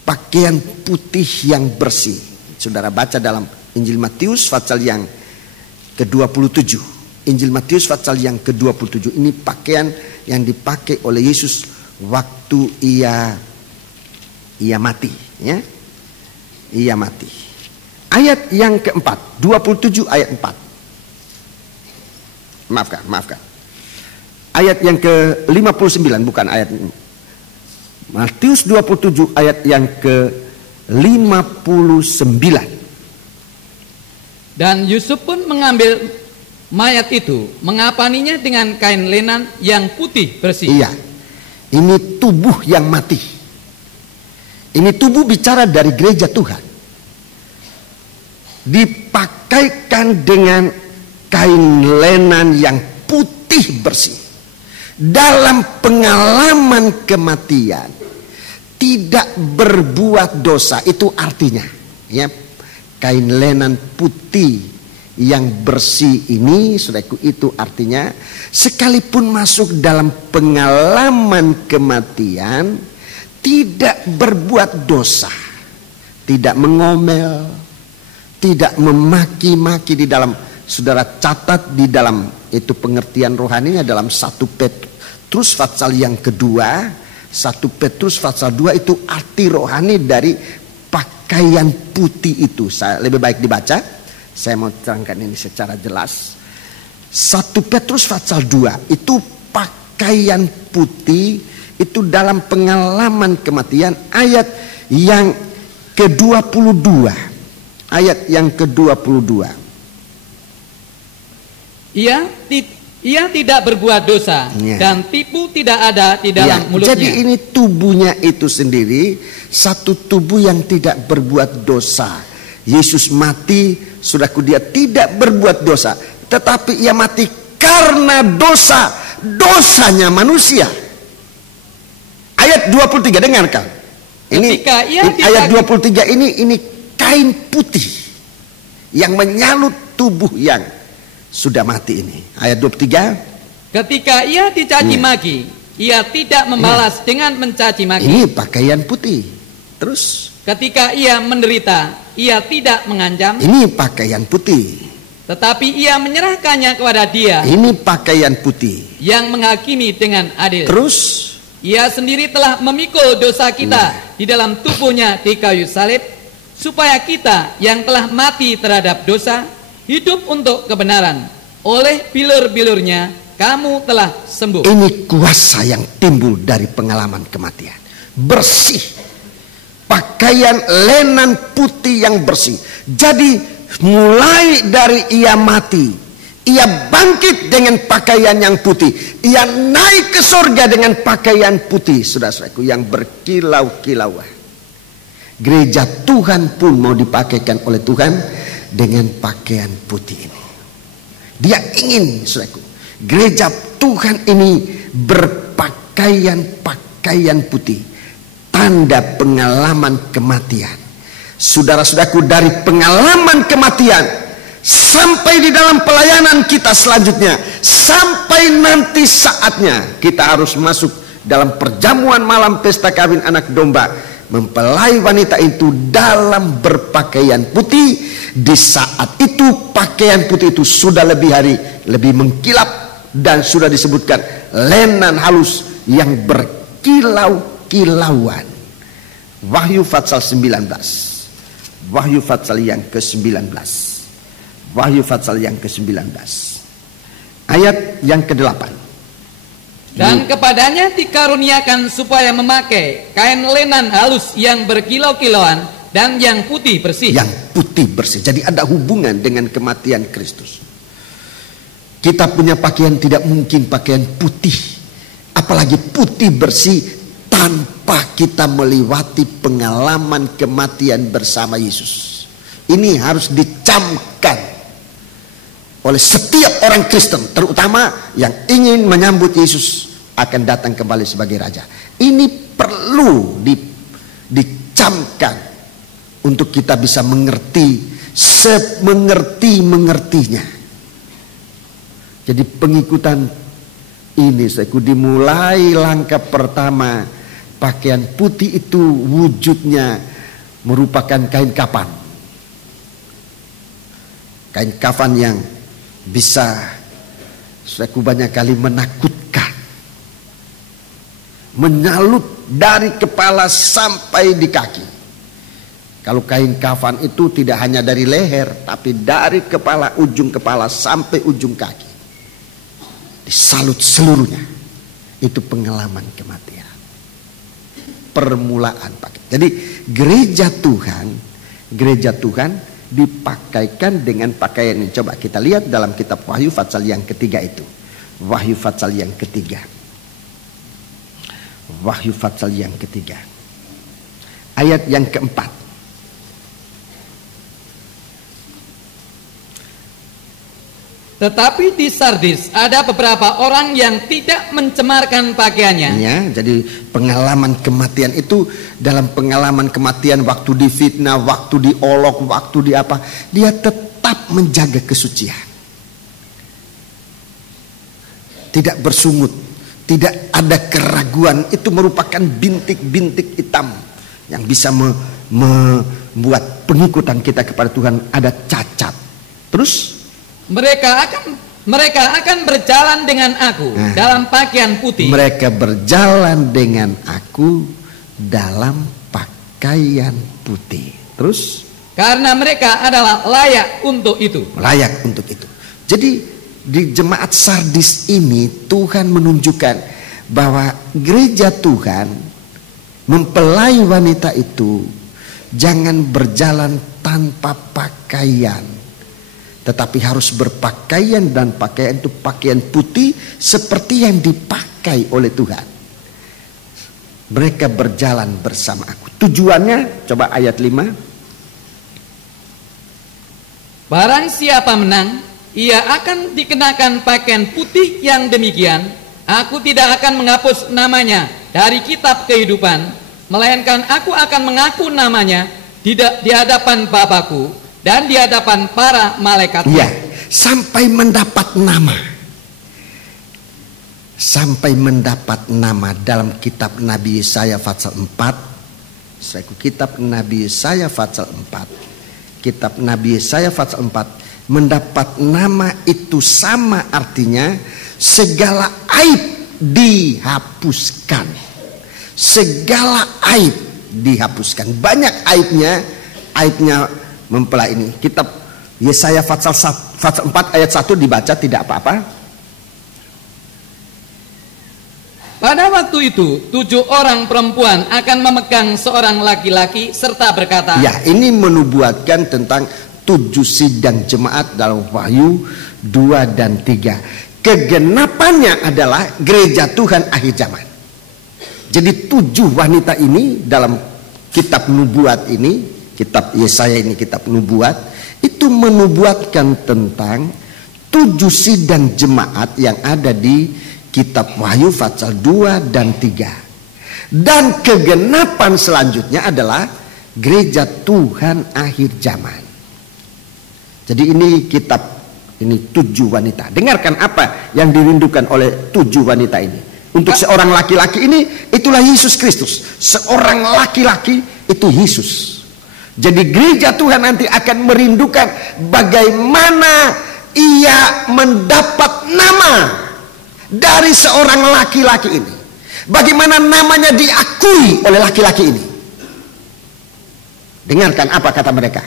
pakaian putih yang bersih. Saudara baca dalam Injil Matius pasal yang ke-27. Injil Matius pasal yang ke-27. Ini pakaian yang dipakai oleh Yesus waktu ia mati, ya. Ia mati. Ayat yang keempat, 27 ayat 4. Maafkan. Ayat yang ke-59, bukan ayat ini. Matius 27 ayat yang ke-59. Dan Yusuf pun mengambil mayat itu, mengapaninya dengan kain lenan yang putih bersih. Iya, ini tubuh yang mati. Ini tubuh bicara dari gereja Tuhan. Dipakaikan dengan kain lenan yang putih bersih. Dalam pengalaman kematian, tidak berbuat dosa. Itu artinya, ya, kain lenan putih yang bersih ini, saudaraku, itu artinya sekalipun masuk dalam pengalaman kematian, tidak berbuat dosa, tidak mengomel, tidak memaki-maki. Di dalam, saudara catat di dalam itu pengertian rohaninya dalam 1 Petrus pasal yang kedua, 1 Petrus pasal 2 itu arti rohani dari pakaian putih itu. Saya lebih baik dibaca. Saya mau terangkan ini secara jelas. 1 Petrus pasal 2 itu pakaian putih itu dalam pengalaman kematian, ayat yang ke-22. Ayat yang ke-22. Ia tidak berbuat dosa, ya, dan tipu tidak ada di dalam mulutnya. Jadi ini tubuhnya itu sendiri, satu tubuh yang tidak berbuat dosa. Yesus mati, saudaraku, dia tidak berbuat dosa, tetapi ia mati karena dosanya manusia. Ayat 23, dengarkan. Ayat 23 ini kain putih yang menyalut tubuh yang sudah mati ini. Ayat 23. Ketika ia dicaci maki, ia tidak membalas dengan mencaci maki. Ini pakaian putih. Terus. Ketika ia menderita, ia tidak mengancam. Ini pakaian putih. Tetapi ia menyerahkannya kepada Dia. Ini pakaian putih yang menghakimi dengan adil. Terus. Ia sendiri telah memikul dosa kita di dalam tubuhnya di kayu salib, supaya kita yang telah mati terhadap dosa hidup untuk kebenaran. Oleh bilur-bilurnya kamu telah sembuh. Ini kuasa yang timbul dari pengalaman kematian. Bersih. Pakaian lenan putih yang bersih. Jadi mulai dari ia mati, ia bangkit dengan pakaian yang putih. Ia naik ke surga dengan pakaian putih, saudara-saudaraku, yang berkilau-kilauan. Gereja Tuhan pun mau dipakaikan oleh Tuhan dengan pakaian putih ini. Dia ingin, saudaraku, gereja Tuhan ini berpakaian putih, tanda pengalaman kematian. Saudara-saudaraku, dari pengalaman kematian sampai di dalam pelayanan kita selanjutnya, sampai nanti saatnya kita harus masuk dalam perjamuan malam pesta kawin anak domba, mempelai wanita itu dalam berpakaian putih. Di saat itu pakaian putih itu sudah lebih mengkilap, dan sudah disebutkan lenan halus yang berkilau-kilauan. Wahyu pasal 19. Wahyu pasal yang ke-19. Wahyu pasal yang ke-19. Ayat yang ke-8. Dan kepadanya dikaruniakan supaya memakai kain lenan halus yang berkilau-kilauan dan yang putih bersih. Yang putih bersih. Jadi ada hubungan dengan kematian Kristus. Kita punya pakaian tidak mungkin pakaian putih, apalagi putih bersih, tanpa kita melewati pengalaman kematian bersama Yesus. Ini harus dicamkan oleh setiap orang Kristen, terutama yang ingin menyambut Yesus akan datang kembali sebagai Raja. Ini perlu dicamkan untuk kita bisa mengerti semengerti-mengertinya. Jadi pengikutan ini, saya dimulai langkah pertama, pakaian putih itu wujudnya merupakan kain kafan. Kain kafan yang bisa, saya banyak kali menakutkan, menyalut dari kepala sampai di kaki. Kalau kain kafan itu tidak hanya dari leher, tapi dari kepala, ujung kepala sampai ujung kaki, disalut seluruhnya. Itu pengalaman kematian, permulaan pakai. Jadi gereja Tuhan dipakaikan dengan pakaian ini. Coba kita lihat dalam kitab Wahyu pasal yang ketiga itu. Wahyu pasal yang ketiga. Wahyu pasal yang ketiga. Ayat yang keempat. Tetapi di Sardis ada beberapa orang yang tidak mencemarkan pakaiannya. Ya, jadi pengalaman kematian itu, dalam pengalaman kematian waktu difitnah, waktu diolok, waktu di apa, dia tetap menjaga kesucian. Tidak bersungut, tidak ada keraguan. Itu merupakan bintik-bintik hitam yang bisa membuat pengikutan kita kepada Tuhan ada cacat. Terus mereka akan berjalan dengan aku dalam pakaian putih. Mereka berjalan dengan aku dalam pakaian putih. Terus? Karena mereka adalah layak untuk itu. Layak untuk itu. Jadi di jemaat Sardis ini Tuhan menunjukkan bahwa gereja Tuhan mempelai wanita itu jangan berjalan tanpa pakaian, tetapi harus berpakaian, dan pakaian itu pakaian putih seperti yang dipakai oleh Tuhan. Mereka berjalan bersama aku. Tujuannya, coba ayat 5. Barang siapa menang, ia akan dikenakan pakaian putih yang demikian. Aku tidak akan menghapus namanya dari kitab kehidupan, melainkan aku akan mengaku namanya di hadapan Bapakku dan di hadapan para malaikat. Ya, sampai mendapat nama. Sampai mendapat nama dalam kitab Nabi Yesaya pasal 4. Kitab Nabi Yesaya pasal 4. Kitab Nabi Yesaya pasal 4 mendapat nama itu sama artinya segala aib dihapuskan. Segala aib dihapuskan. Banyak aibnya mempelai ini. Kitab Yesaya pasal 4 ayat 1 dibaca, tidak apa-apa. Pada waktu itu 7 orang perempuan akan memegang seorang laki-laki serta berkata. Ya, ini menubuatkan tentang 7 sidang jemaat dalam Wahyu 2 dan 3. Kegenapannya adalah gereja Tuhan akhir zaman. Jadi 7 wanita ini dalam kitab nubuat ini, kitab Yesaya ini kitab nubuat, itu menubuatkan tentang 7 sidang jemaat yang ada di kitab Wahyu pasal 2 dan 3. Dan kegenapan selanjutnya adalah gereja Tuhan akhir zaman. Jadi ini kitab, ini 7 wanita. Dengarkan apa yang dirindukan oleh 7 wanita ini. Untuk seorang laki-laki ini, itulah Yesus Kristus. Seorang laki-laki itu Yesus. Jadi gereja Tuhan nanti akan merindukan bagaimana ia mendapat nama dari seorang laki-laki ini. Bagaimana namanya diakui oleh laki-laki ini. Dengarkan apa kata mereka.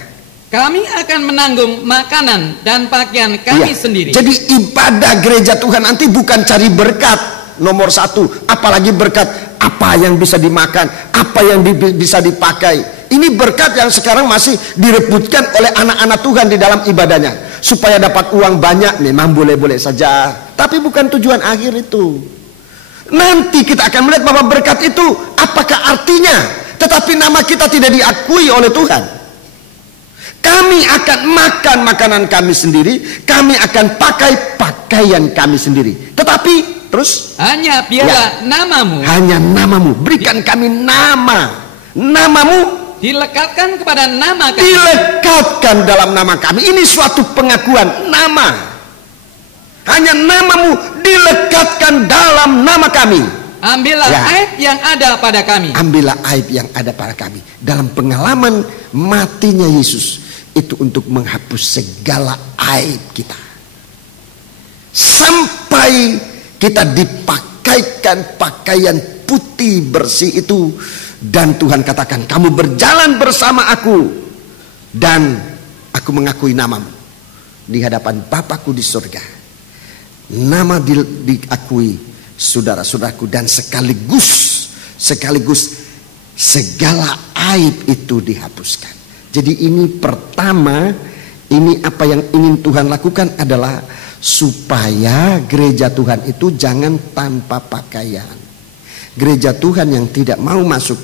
Kami akan menanggung makanan dan pakaian kami sendiri. Jadi ibadah gereja Tuhan nanti bukan cari berkat nomor 1, apalagi berkat apa yang bisa dimakan, apa yang bisa dipakai. Ini berkat yang sekarang masih direbutkan oleh anak-anak Tuhan di dalam ibadahnya. Supaya dapat uang banyak, memang boleh-boleh saja. Tapi bukan tujuan akhir itu. Nanti kita akan melihat bahwa berkat itu apakah artinya. Tetapi nama kita tidak diakui oleh Tuhan. Kami akan makan makanan kami sendiri. Kami akan pakai pakaian kami sendiri. Tetapi terus, hanya biarlah namamu. Hanya namamu. Berikan kami nama. Namamu dilekatkan kepada nama kami. Dilekatkan dalam nama kami. Ini suatu pengakuan nama. Hanya namamu dilekatkan dalam nama kami. Ambillah aib yang ada pada kami. Ambillah aib yang ada pada kami. Dalam pengalaman matinya Yesus, itu untuk menghapus segala aib kita. Sampai kita dipakaikan pakaian putih bersih itu Dan Tuhan katakan, kamu berjalan bersama aku dan aku mengakui namamu di hadapan Bapakku di surga. Nama diakui saudara-saudaraku, dan sekaligus segala aib itu dihapuskan. Jadi ini pertama, ini apa yang ingin Tuhan lakukan adalah supaya gereja Tuhan itu jangan tanpa pakaian. Gereja Tuhan yang tidak mau masuk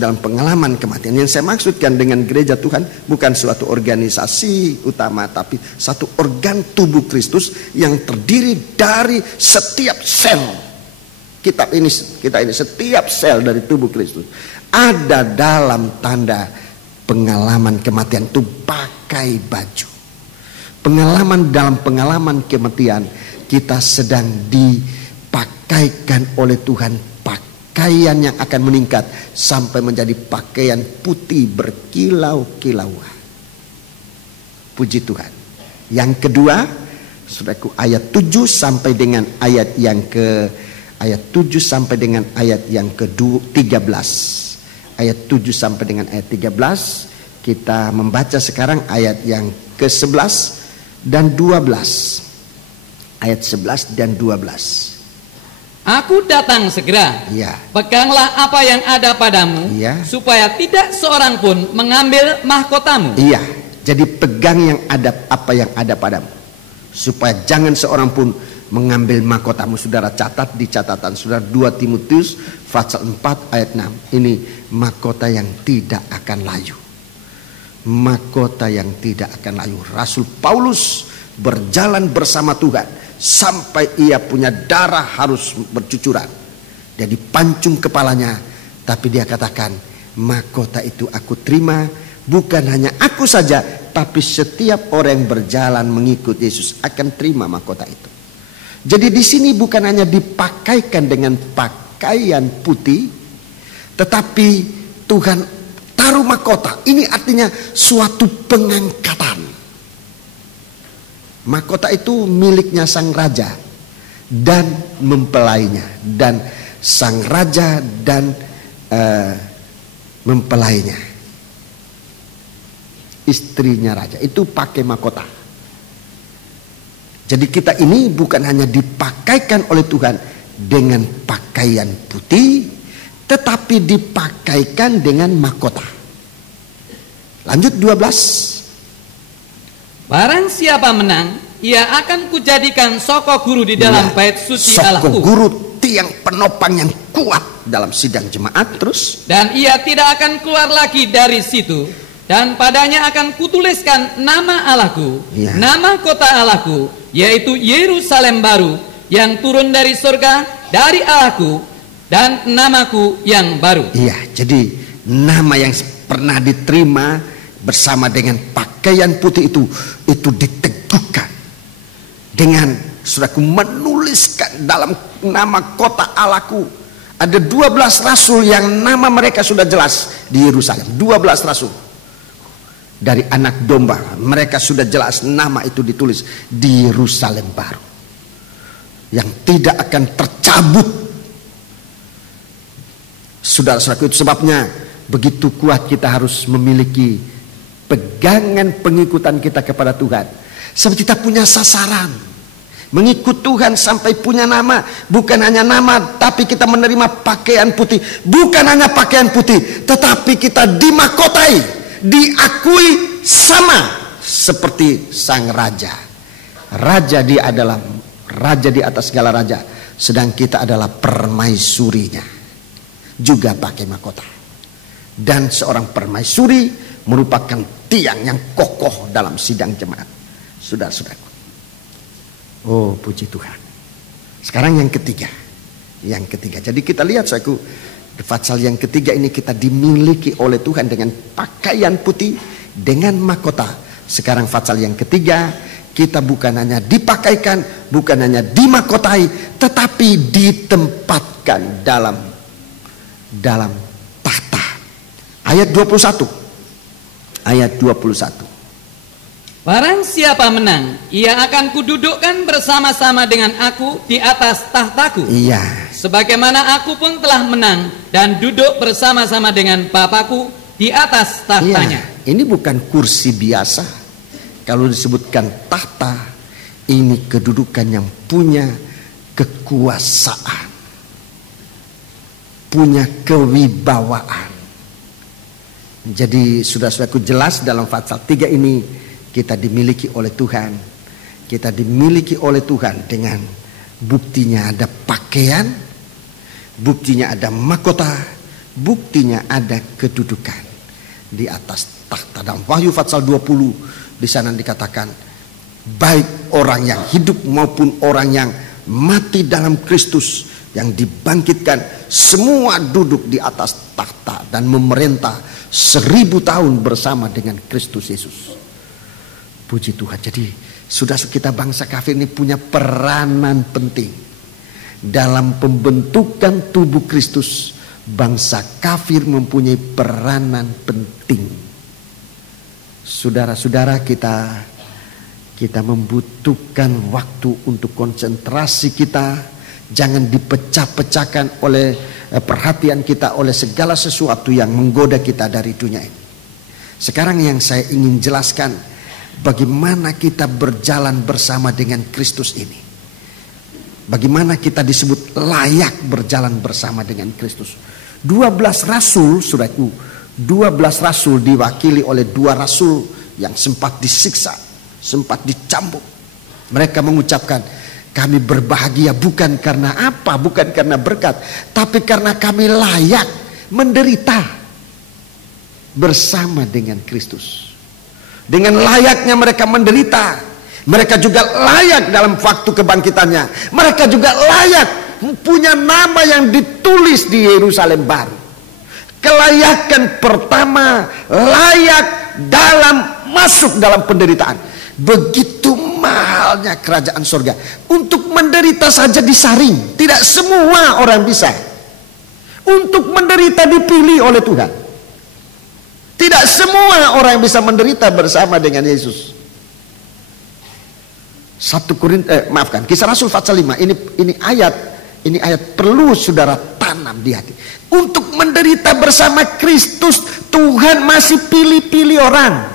dalam pengalaman kematian. Yang saya maksudkan dengan gereja Tuhan bukan suatu organisasi utama, tapi satu organ tubuh Kristus yang terdiri dari setiap sel. Kita ini setiap sel dari tubuh Kristus ada dalam tanda pengalaman kematian itu pakai baju. Dalam pengalaman kematian kita sedang dipakaikan oleh Tuhan pakaian yang akan meningkat sampai menjadi pakaian putih berkilau-kilauan. Puji Tuhan. Yang kedua, saudaraku, ayat 7 sampai dengan ayat yang ke-13. Ayat 7 sampai dengan ayat 13. Kita membaca sekarang ayat yang ke-11 dan 12. Ayat 11 dan 12. Aku datang segera. Ya. Peganglah apa yang ada padamu, ya, supaya tidak seorang pun mengambil mahkotamu. Iya. Jadi pegang yang ada, apa yang ada padamu, supaya jangan seorang pun mengambil mahkotamu. Saudara catat di catatan saudara 2 Timotius pasal 4 ayat 6. Ini mahkota yang tidak akan layu. Mahkota yang tidak akan layu. Rasul Paulus berjalan bersama Tuhan sampai ia punya darah harus bercucuran. Dia dipancung kepalanya, tapi dia katakan, mahkota itu aku terima, bukan hanya aku saja, tapi setiap orang yang berjalan mengikut Yesus akan terima mahkota itu. Jadi di sini bukan hanya dipakaikan dengan pakaian putih, tetapi Tuhan taruh mahkota. Ini artinya suatu pengangkatan. Mahkota itu miliknya sang raja dan mempelainya, dan sang raja dan mempelainya, istrinya raja itu pakai mahkota. Jadi kita ini bukan hanya dipakaikan oleh Tuhan dengan pakaian putih, tetapi dipakaikan dengan mahkota. Lanjut 12. Barang siapa menang, ia akan kujadikan soko guru di dalam bait suci Allahku. Soko guru, tiang penopang yang kuat dalam sidang jemaat. Terus, dan ia tidak akan keluar lagi dari situ, dan padanya akan kutuliskan nama Allahku, nama kota Allahku, yaitu Yerusalem baru yang turun dari surga dari Allahku, dan namaku yang baru. Iya, jadi nama yang pernah diterima bersama dengan pakaian putih itu diteguhkan dengan, saudaraku, menuliskan dalam nama kota Allahku. Ada 12 rasul yang nama mereka sudah jelas di Yerusalem. 12 rasul dari anak domba, mereka sudah jelas nama itu ditulis di Yerusalem baru yang tidak akan tercabut. Saudara-saudaraku, itu sebabnya begitu kuat kita harus memiliki pegangan pengikutan kita kepada Tuhan. Sebab kita punya sasaran, mengikut Tuhan sampai punya nama. Bukan hanya nama, tapi kita menerima pakaian putih. Bukan hanya pakaian putih, tetapi kita dimahkotai, diakui sama seperti sang raja. Raja, dia adalah raja di atas segala raja, sedang kita adalah permaisurinya, juga pakai mahkota. Dan seorang permaisuri merupakan tiang yang kokoh dalam sidang jemaat. Saudara-saudaraku, oh puji Tuhan. Sekarang yang ketiga. Jadi kita lihat, saudaraku, di pasal yang ketiga ini kita dimiliki oleh Tuhan dengan pakaian putih, dengan mahkota. Sekarang pasal yang ketiga, kita bukan hanya dipakaikan, bukan hanya dimahkotai, tetapi ditempatkan dalam tahta. Ayat 21. Ayat 21. Barang siapa menang, ia akan kududukkan bersama-sama dengan aku di atas tahtaku. Iya, sebagaimana aku pun telah menang dan duduk bersama-sama dengan Bapakku di atas tahtanya. Ya, ini bukan kursi biasa. Kalau disebutkan tahta, ini kedudukan yang punya kekuasaan, punya kewibawaan. Jadi saudara-saudaraku, jelas dalam pasal 3 ini kita dimiliki oleh Tuhan. Kita dimiliki oleh Tuhan dengan buktinya ada pakaian, buktinya ada mahkota, buktinya ada kedudukan di atas tahta. Dalam Wahyu pasal 20 di sana dikatakan, baik orang yang hidup maupun orang yang mati dalam Kristus yang dibangkitkan, semua duduk di atas tahta dan memerintah 1000 tahun bersama dengan Kristus Yesus. Puji Tuhan. Jadi sudah kita bangsa kafir ini punya peranan penting dalam pembentukan tubuh Kristus. Bangsa kafir mempunyai peranan penting. Saudara-saudara, kita membutuhkan waktu untuk konsentrasi kita. Jangan dipecah-pecahkan oleh perhatian kita oleh segala sesuatu yang menggoda kita dari dunia ini. Sekarang yang saya ingin jelaskan, bagaimana kita berjalan bersama dengan Kristus ini. Bagaimana kita disebut layak berjalan bersama dengan Kristus. 12 rasul, saudaraku, 12 rasul diwakili oleh 2 rasul yang sempat disiksa, sempat dicambuk. Mereka mengucapkan, kami berbahagia bukan karena apa, bukan karena berkat, tapi karena kami layak menderita bersama dengan Kristus. Dengan layaknya mereka menderita, mereka juga layak dalam waktu kebangkitannya. Mereka juga layak punya nama yang ditulis di Yerusalem baru. Kelayakan pertama, layak dalam masuk dalam penderitaan. Begitu mahalnya kerajaan surga. Untuk menderita saja disaring. Tidak semua orang bisa. Untuk menderita dipilih oleh Tuhan. Tidak semua orang yang bisa menderita bersama dengan Yesus. Kisah Rasul pasal 5. Ini ayat perlu saudara tanam di hati. Untuk menderita bersama Kristus, Tuhan masih pilih-pilih orang.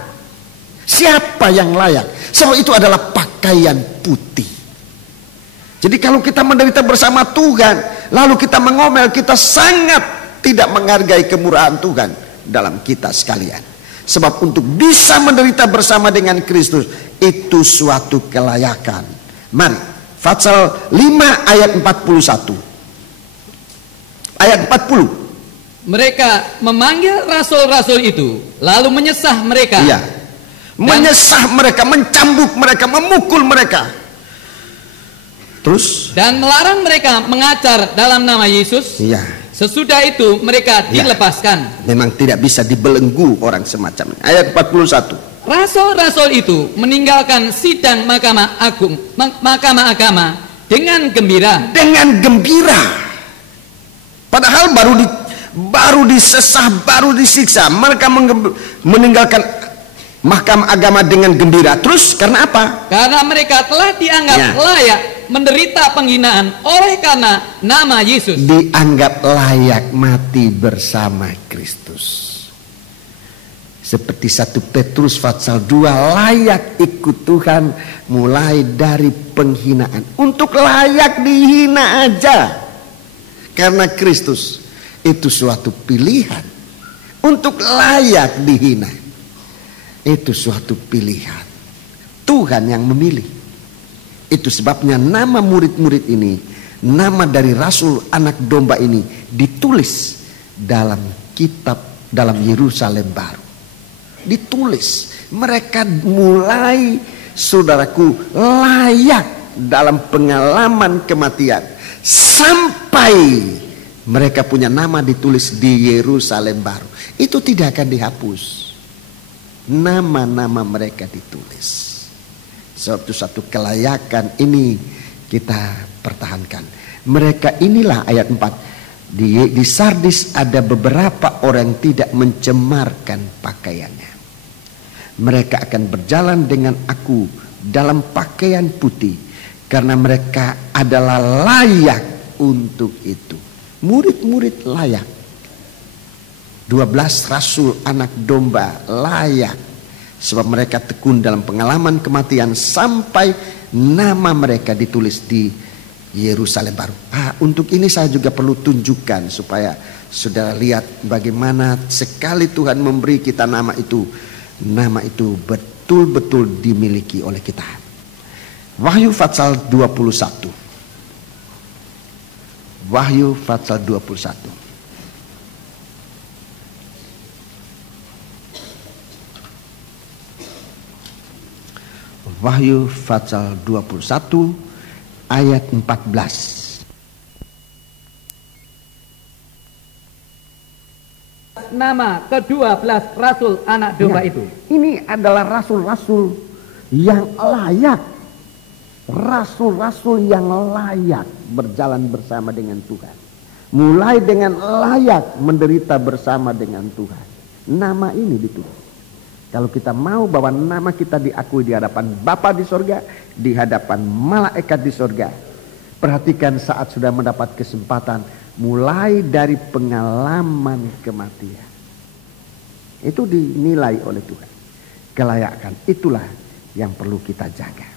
Siapa yang layak? Sebab itu adalah pakaian putih. Jadi kalau kita menderita bersama Tuhan, lalu kita mengomel, kita sangat tidak menghargai kemurahan Tuhan dalam kita sekalian. Sebab untuk bisa menderita bersama dengan Kristus, itu suatu kelayakan. Mari, pasal 5 ayat 41. Ayat 40. Mereka memanggil rasul-rasul itu, lalu menyesah mereka. Iya. Menyesah mereka, mencambuk mereka, memukul mereka. Terus? Dan melarang mereka mengajar dalam nama Yesus. Iya. Sesudah itu mereka dilepaskan. Memang tidak bisa dibelenggu orang semacam ini. Ayat 41. Rasul-rasul itu meninggalkan sidang mahkamah agama dengan gembira. Dengan gembira. Padahal baru disesah, baru disiksa. Mereka meninggalkan mahkamah agama dengan gembira. Terus karena apa? Karena mereka telah dianggap layak menderita penghinaan oleh karena nama Yesus. Dianggap layak mati bersama Kristus. Seperti 1 Petrus pasal 2, layak ikut Tuhan mulai dari penghinaan. Untuk layak dihina aja. Karena Kristus itu suatu pilihan. Untuk layak dihina, itu suatu pilihan. Tuhan yang memilih. Itu sebabnya nama murid-murid ini, nama dari Rasul Anak Domba ini ditulis dalam kitab, dalam Yerusalem baru. Ditulis. Mereka mulai, saudaraku, layak dalam pengalaman kematian. Sampai mereka punya nama ditulis di Yerusalem baru. Itu tidak akan dihapus. Nama-nama mereka ditulis. Sebab itu satu kelayakan ini kita pertahankan. Mereka inilah ayat 4. Di Sardis ada beberapa orang yang tidak mencemarkan pakaiannya. Mereka akan berjalan dengan aku dalam pakaian putih. Karena mereka adalah layak untuk itu. Murid-murid layak. 12 rasul anak domba layak. Sebab mereka tekun dalam pengalaman kematian sampai nama mereka ditulis di Yerusalem baru. Untuk ini saya juga perlu tunjukkan supaya saudara lihat bagaimana sekali Tuhan memberi kita nama itu betul-betul dimiliki oleh kita. Wahyu pasal 21. Wahyu pasal 21. Wahyu pasal 21 ayat 14. Nama ke-12 rasul anak domba itu. Ini adalah rasul-rasul yang layak. Rasul-rasul yang layak berjalan bersama dengan Tuhan. Mulai dengan layak menderita bersama dengan Tuhan. Nama ini ditulis. Kalau kita mau bahwa nama kita diakui di hadapan Bapa di sorga, di hadapan malaikat di sorga. Perhatikan saat sudah mendapat kesempatan, mulai dari pengalaman kematian. Itu dinilai oleh Tuhan. Kelayakan itulah yang perlu kita jaga.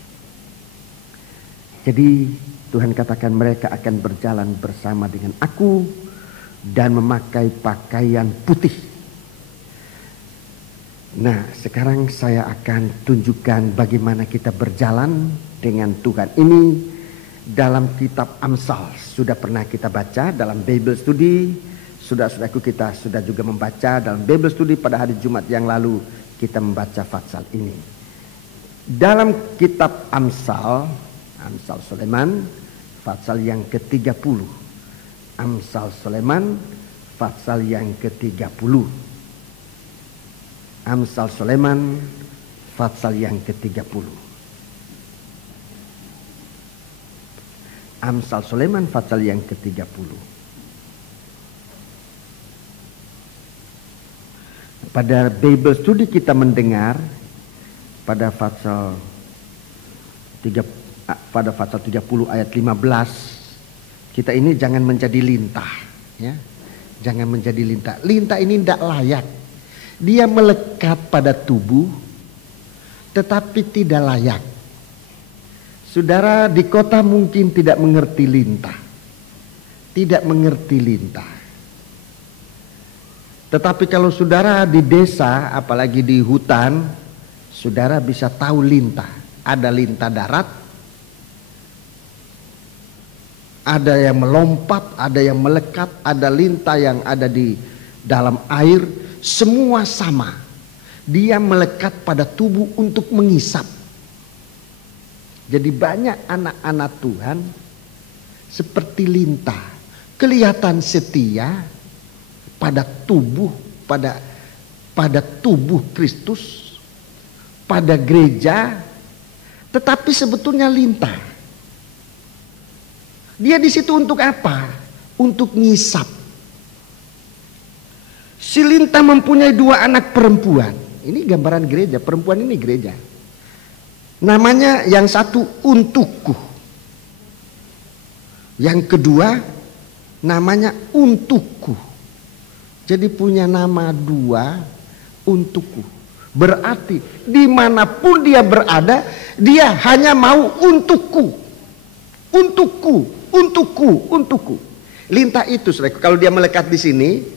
Jadi Tuhan katakan mereka akan berjalan bersama dengan aku dan memakai pakaian putih. Nah, sekarang saya akan tunjukkan bagaimana kita berjalan dengan Tuhan ini dalam kitab Amsal. Sudah pernah kita baca dalam Bible Study. Saudara-saudaraku, kita sudah juga membaca dalam Bible Study pada hari Jumat yang lalu. Kita membaca pasal ini. Dalam kitab Amsal Soleman, pasal yang ke-30. Amsal Soleman, pasal yang ke-30. Amsal Soleman pasal yang ke-30. Amsal Soleman pasal yang ke-30. Pada Bible Study kita mendengar pada pasal 30 ayat 15, kita ini jangan menjadi lintah, ya. Jangan menjadi lintah. Lintah ini tidak layak. Dia melekat pada tubuh tetapi tidak layak. Saudara di kota mungkin tidak mengerti lintah. Tidak mengerti lintah. Tetapi kalau saudara di desa, apalagi di hutan, saudara bisa tahu lintah. Ada lintah darat, ada yang melompat, ada yang melekat, ada lintah yang ada di dalam air. Semua sama. Dia melekat pada tubuh untuk mengisap. Jadi banyak anak-anak Tuhan seperti lintah. Kelihatan setia pada tubuh, pada tubuh Kristus, pada gereja, tetapi sebetulnya lintah. Dia di situ untuk apa? Untuk ngisap. Si lintah mempunyai 2 anak perempuan. Ini gambaran gereja. Perempuan ini gereja. Namanya yang satu untukku. Yang kedua namanya untukku. Jadi punya nama 2 untukku. Berarti dimanapun dia berada, dia hanya mau untukku. Untukku, untukku, untukku. Lintah itu, saudara, kalau dia melekat di sini.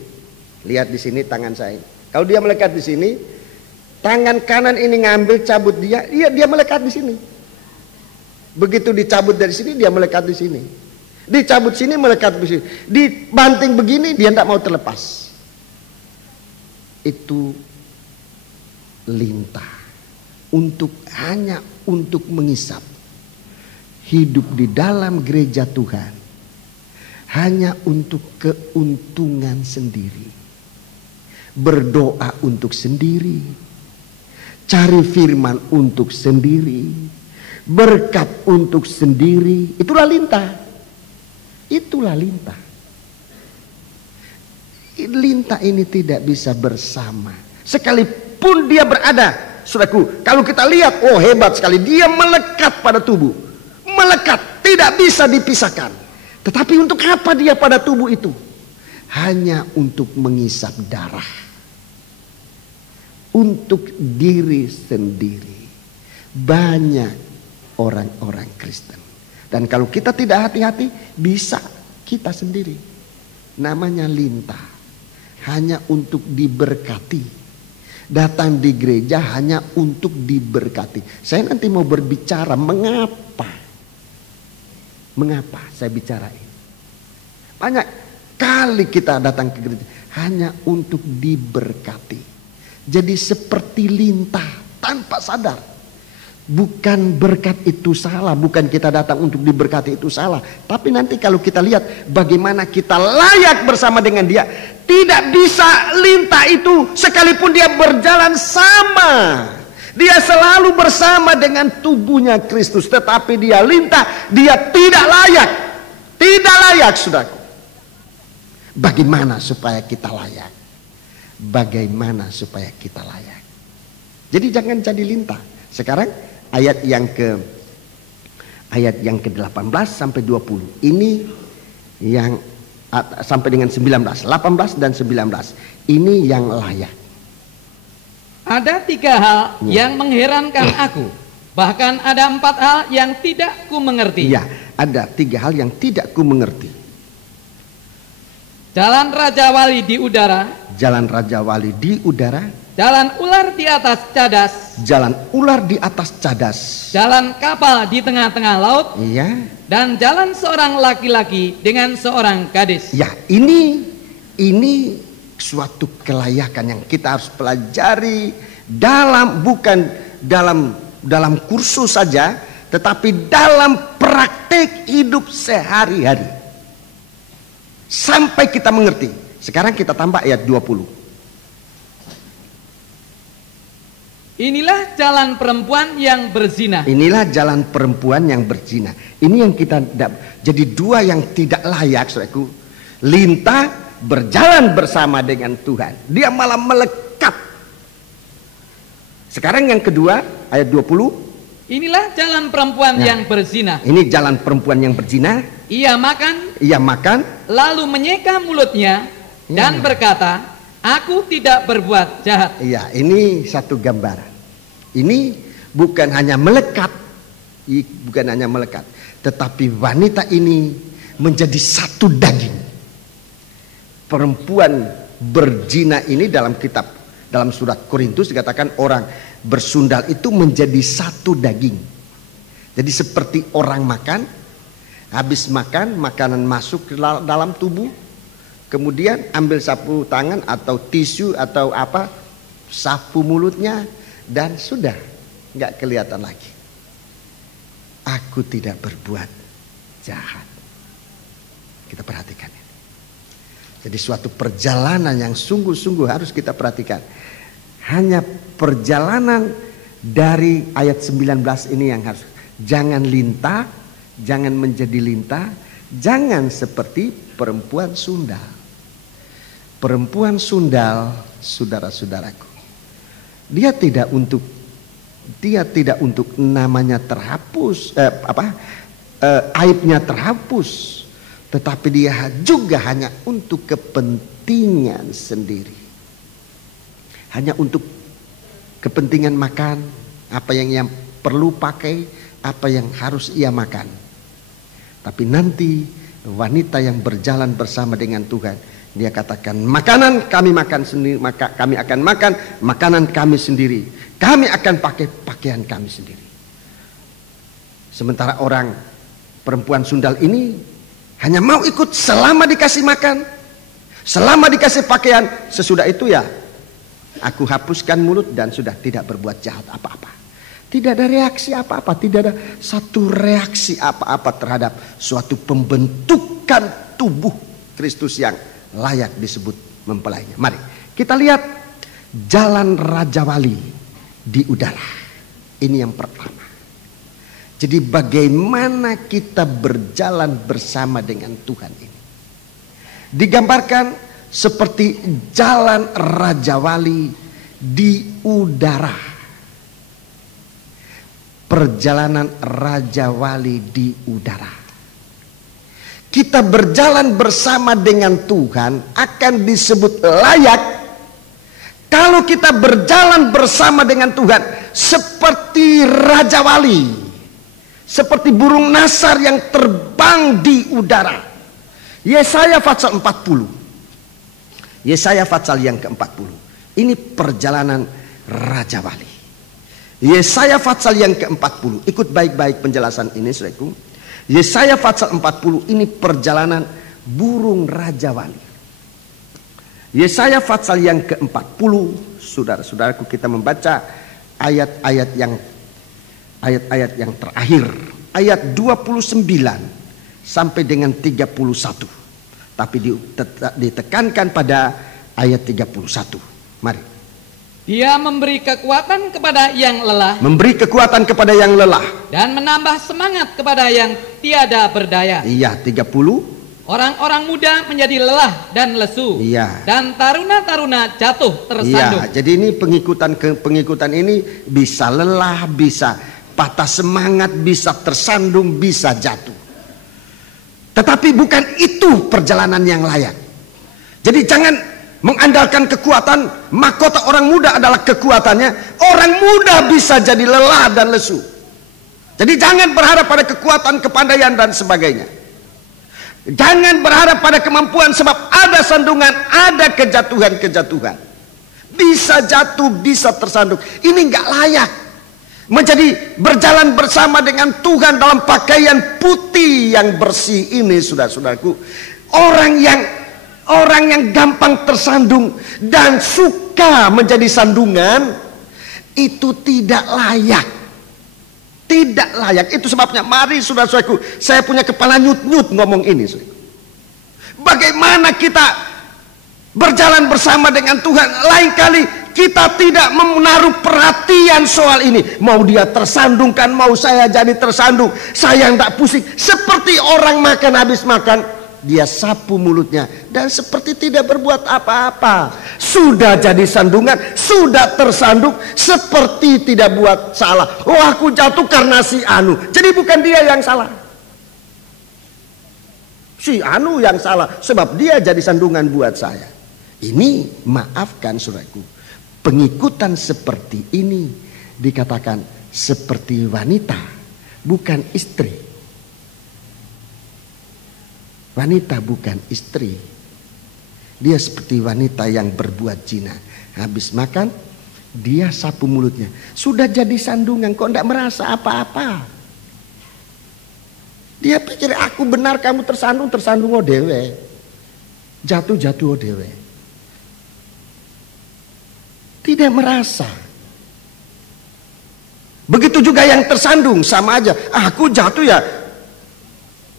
Lihat di sini tangan saya. Kalau dia melekat di sini, tangan kanan ini ngambil cabut dia melekat di sini. Begitu dicabut dari sini, dia melekat di sini. Dicabut sini, melekat di sini. Dibanting begini, dia tidak mau terlepas. Itu lintah. Hanya untuk mengisap. Hidup di dalam gereja Tuhan hanya untuk keuntungan sendiri. Berdoa untuk sendiri, cari firman untuk sendiri, berkat untuk sendiri. Itulah lintah. Itulah lintah. Lintah ini tidak bisa bersama. Sekalipun dia berada, saudaraku, kalau kita lihat, oh hebat sekali, dia melekat pada tubuh. Melekat, tidak bisa dipisahkan. Tetapi untuk apa dia pada tubuh itu? Hanya untuk mengisap darah. Untuk diri sendiri. Banyak orang-orang Kristen. Dan kalau kita tidak hati-hati, bisa kita sendiri. Namanya lintah. Hanya untuk diberkati. Datang di gereja hanya untuk diberkati. Saya nanti mau berbicara mengapa saya bicara ini. Banyak kali kita datang ke gereja hanya untuk diberkati. Jadi seperti lintah tanpa sadar. Bukan berkat itu salah, bukan kita datang untuk diberkati itu salah. Tapi nanti kalau kita lihat bagaimana kita layak bersama dengan dia, tidak bisa lintah itu sekalipun dia berjalan sama. Dia selalu bersama dengan tubuhnya Kristus, tetapi dia lintah, dia tidak layak. Tidak layak, saudaraku. Bagaimana supaya kita layak? Bagaimana supaya kita layak? Jadi jangan jadi lintah. Sekarang ayat yang ke-18 sampai 20. Ini yang sampai dengan 19, 18 dan 19. Ini yang layak. Ada 3 hal yang mengherankan aku. Bahkan ada 4 hal yang tidak ku mengerti. Ya, ada 3 hal yang tidak ku mengerti. Jalan Raja Wali di udara. Jalan Raja Wali di udara. Jalan ular di atas cadas. Jalan ular di atas cadas. Jalan kapal di tengah-tengah laut. Iya. Dan jalan seorang laki-laki dengan seorang gadis. Ya, ini suatu kelayakan yang kita harus pelajari bukan dalam kursus saja, tetapi dalam praktek hidup sehari-hari. Sampai kita mengerti. Sekarang kita tambah ayat 20. Inilah jalan perempuan yang berzina. Inilah jalan perempuan yang berzina. Ini yang kita jadi 2 yang tidak layak, saudaraku. Lintah berjalan bersama dengan Tuhan, dia malah melekat. Sekarang yang kedua, ayat 20. Inilah jalan perempuan yang berzina. Ini jalan perempuan yang berzina. Ia makan, lalu menyeka mulutnya dan berkata, aku tidak berbuat jahat. Iya, ini satu gambaran. Ini bukan hanya melekat, tetapi wanita ini menjadi satu daging. Perempuan berzina ini dalam surat Korintus dikatakan orang bersundal itu menjadi satu daging. Jadi seperti orang makan, habis makan, makanan masuk ke dalam tubuh, kemudian ambil sapu tangan atau tisu atau apa, sapu mulutnya, dan sudah nggak kelihatan lagi. Aku tidak berbuat jahat. Kita perhatikan. Jadi suatu perjalanan yang sungguh-sungguh harus kita perhatikan. Hanya perjalanan dari ayat 19 ini yang harus. Jangan lintah, jangan menjadi lintah, jangan seperti perempuan sundal. Perempuan sundal, saudara-saudaraku. Dia tidak untuk namanya terhapus, aibnya terhapus. Tetapi dia juga hanya untuk kepentingan sendiri. Hanya untuk kepentingan makan, apa yang ia perlu pakai, apa yang harus ia makan. Tapi nanti wanita yang berjalan bersama dengan Tuhan, dia katakan, makanan kami makan sendiri, maka kami akan makan makanan kami sendiri. Kami akan pakai pakaian kami sendiri. Sementara perempuan sundal ini hanya mau ikut selama dikasih makan, selama dikasih pakaian, sesudah itu ya aku hapuskan mulut dan sudah tidak berbuat jahat apa-apa. Tidak ada reaksi apa-apa, tidak ada satu reaksi apa-apa terhadap suatu pembentukan tubuh Kristus yang layak disebut mempelainya. Mari kita lihat jalan Raja Wali di udara. Ini yang pertama. Jadi bagaimana kita berjalan bersama dengan Tuhan ini. Digambarkan seperti jalan Raja Wali di udara. Perjalanan Raja Wali di udara. kita berjalan bersama dengan Tuhan akan disebut layak kalau kita berjalan bersama dengan Tuhan seperti Raja Wali, seperti burung nasar yang terbang di udara. Yesaya pasal 40. Yesaya pasal yang ke-40. Ini perjalanan Raja Wali. Yesaya pasal yang ke-40. Ikut baik-baik penjelasan ini, saudaraku. Yesaya pasal 40 ini perjalanan burung Raja Wali. Yesaya pasal yang ke-40, saudara-saudaraku, kita membaca ayat-ayat yang terakhir, ayat 29 sampai dengan 31. Tapi ditekankan pada ayat 31. Mari. Dia memberi kekuatan kepada yang lelah, memberi kekuatan kepada yang lelah, dan menambah semangat kepada yang tiada berdaya. Iya, 30. Orang-orang muda menjadi lelah dan lesu. Iya. Dan taruna-taruna jatuh tersandung. Iya, jadi ini pengikutan ini bisa lelah, bisa patah semangat, bisa tersandung, bisa jatuh. Tetapi bukan itu perjalanan yang layak. Jadi jangan mengandalkan kekuatan, mahkota orang muda adalah kekuatannya. Orang muda bisa jadi lelah dan lesu. Jadi jangan berharap pada kekuatan, kepandaian dan sebagainya. Jangan berharap pada kemampuan, sebab ada sandungan, ada kejatuhan-kejatuhan. Bisa jatuh, bisa tersandung. Ini nggak layak menjadi berjalan bersama dengan Tuhan dalam pakaian putih yang bersih ini, saudara-saudaraku. Orang yang gampang tersandung dan suka menjadi sandungan itu tidak layak. Tidak layak. Itu sebabnya mari saudara-saudaraku, saya punya kepala nyut-nyut ngomong ini. Bagaimana kita berjalan bersama dengan Tuhan? Lain kali kita tidak menaruh perhatian soal ini. Mau dia tersandungkan, mau saya jadi tersandung, saya tidak pusing. Seperti orang makan, habis makan dia sapu mulutnya dan seperti tidak berbuat apa-apa. Sudah jadi sandungan, sudah tersandung, seperti tidak buat salah. Oh, aku jatuh karena si Anu. Jadi bukan dia yang salah, si Anu yang salah, sebab dia jadi sandungan buat saya. Ini, maafkan saudaraku, pengikutan seperti ini dikatakan seperti wanita, bukan istri. Wanita bukan istri. Dia seperti wanita yang berbuat zina. Habis makan, dia sapu mulutnya. Sudah jadi sandungan, kok tidak merasa apa-apa. Dia pikir aku benar, kamu tersandung odewe. Jatuh odewe. Tidak merasa. Begitu juga yang tersandung, sama aja. Aku jatuh ya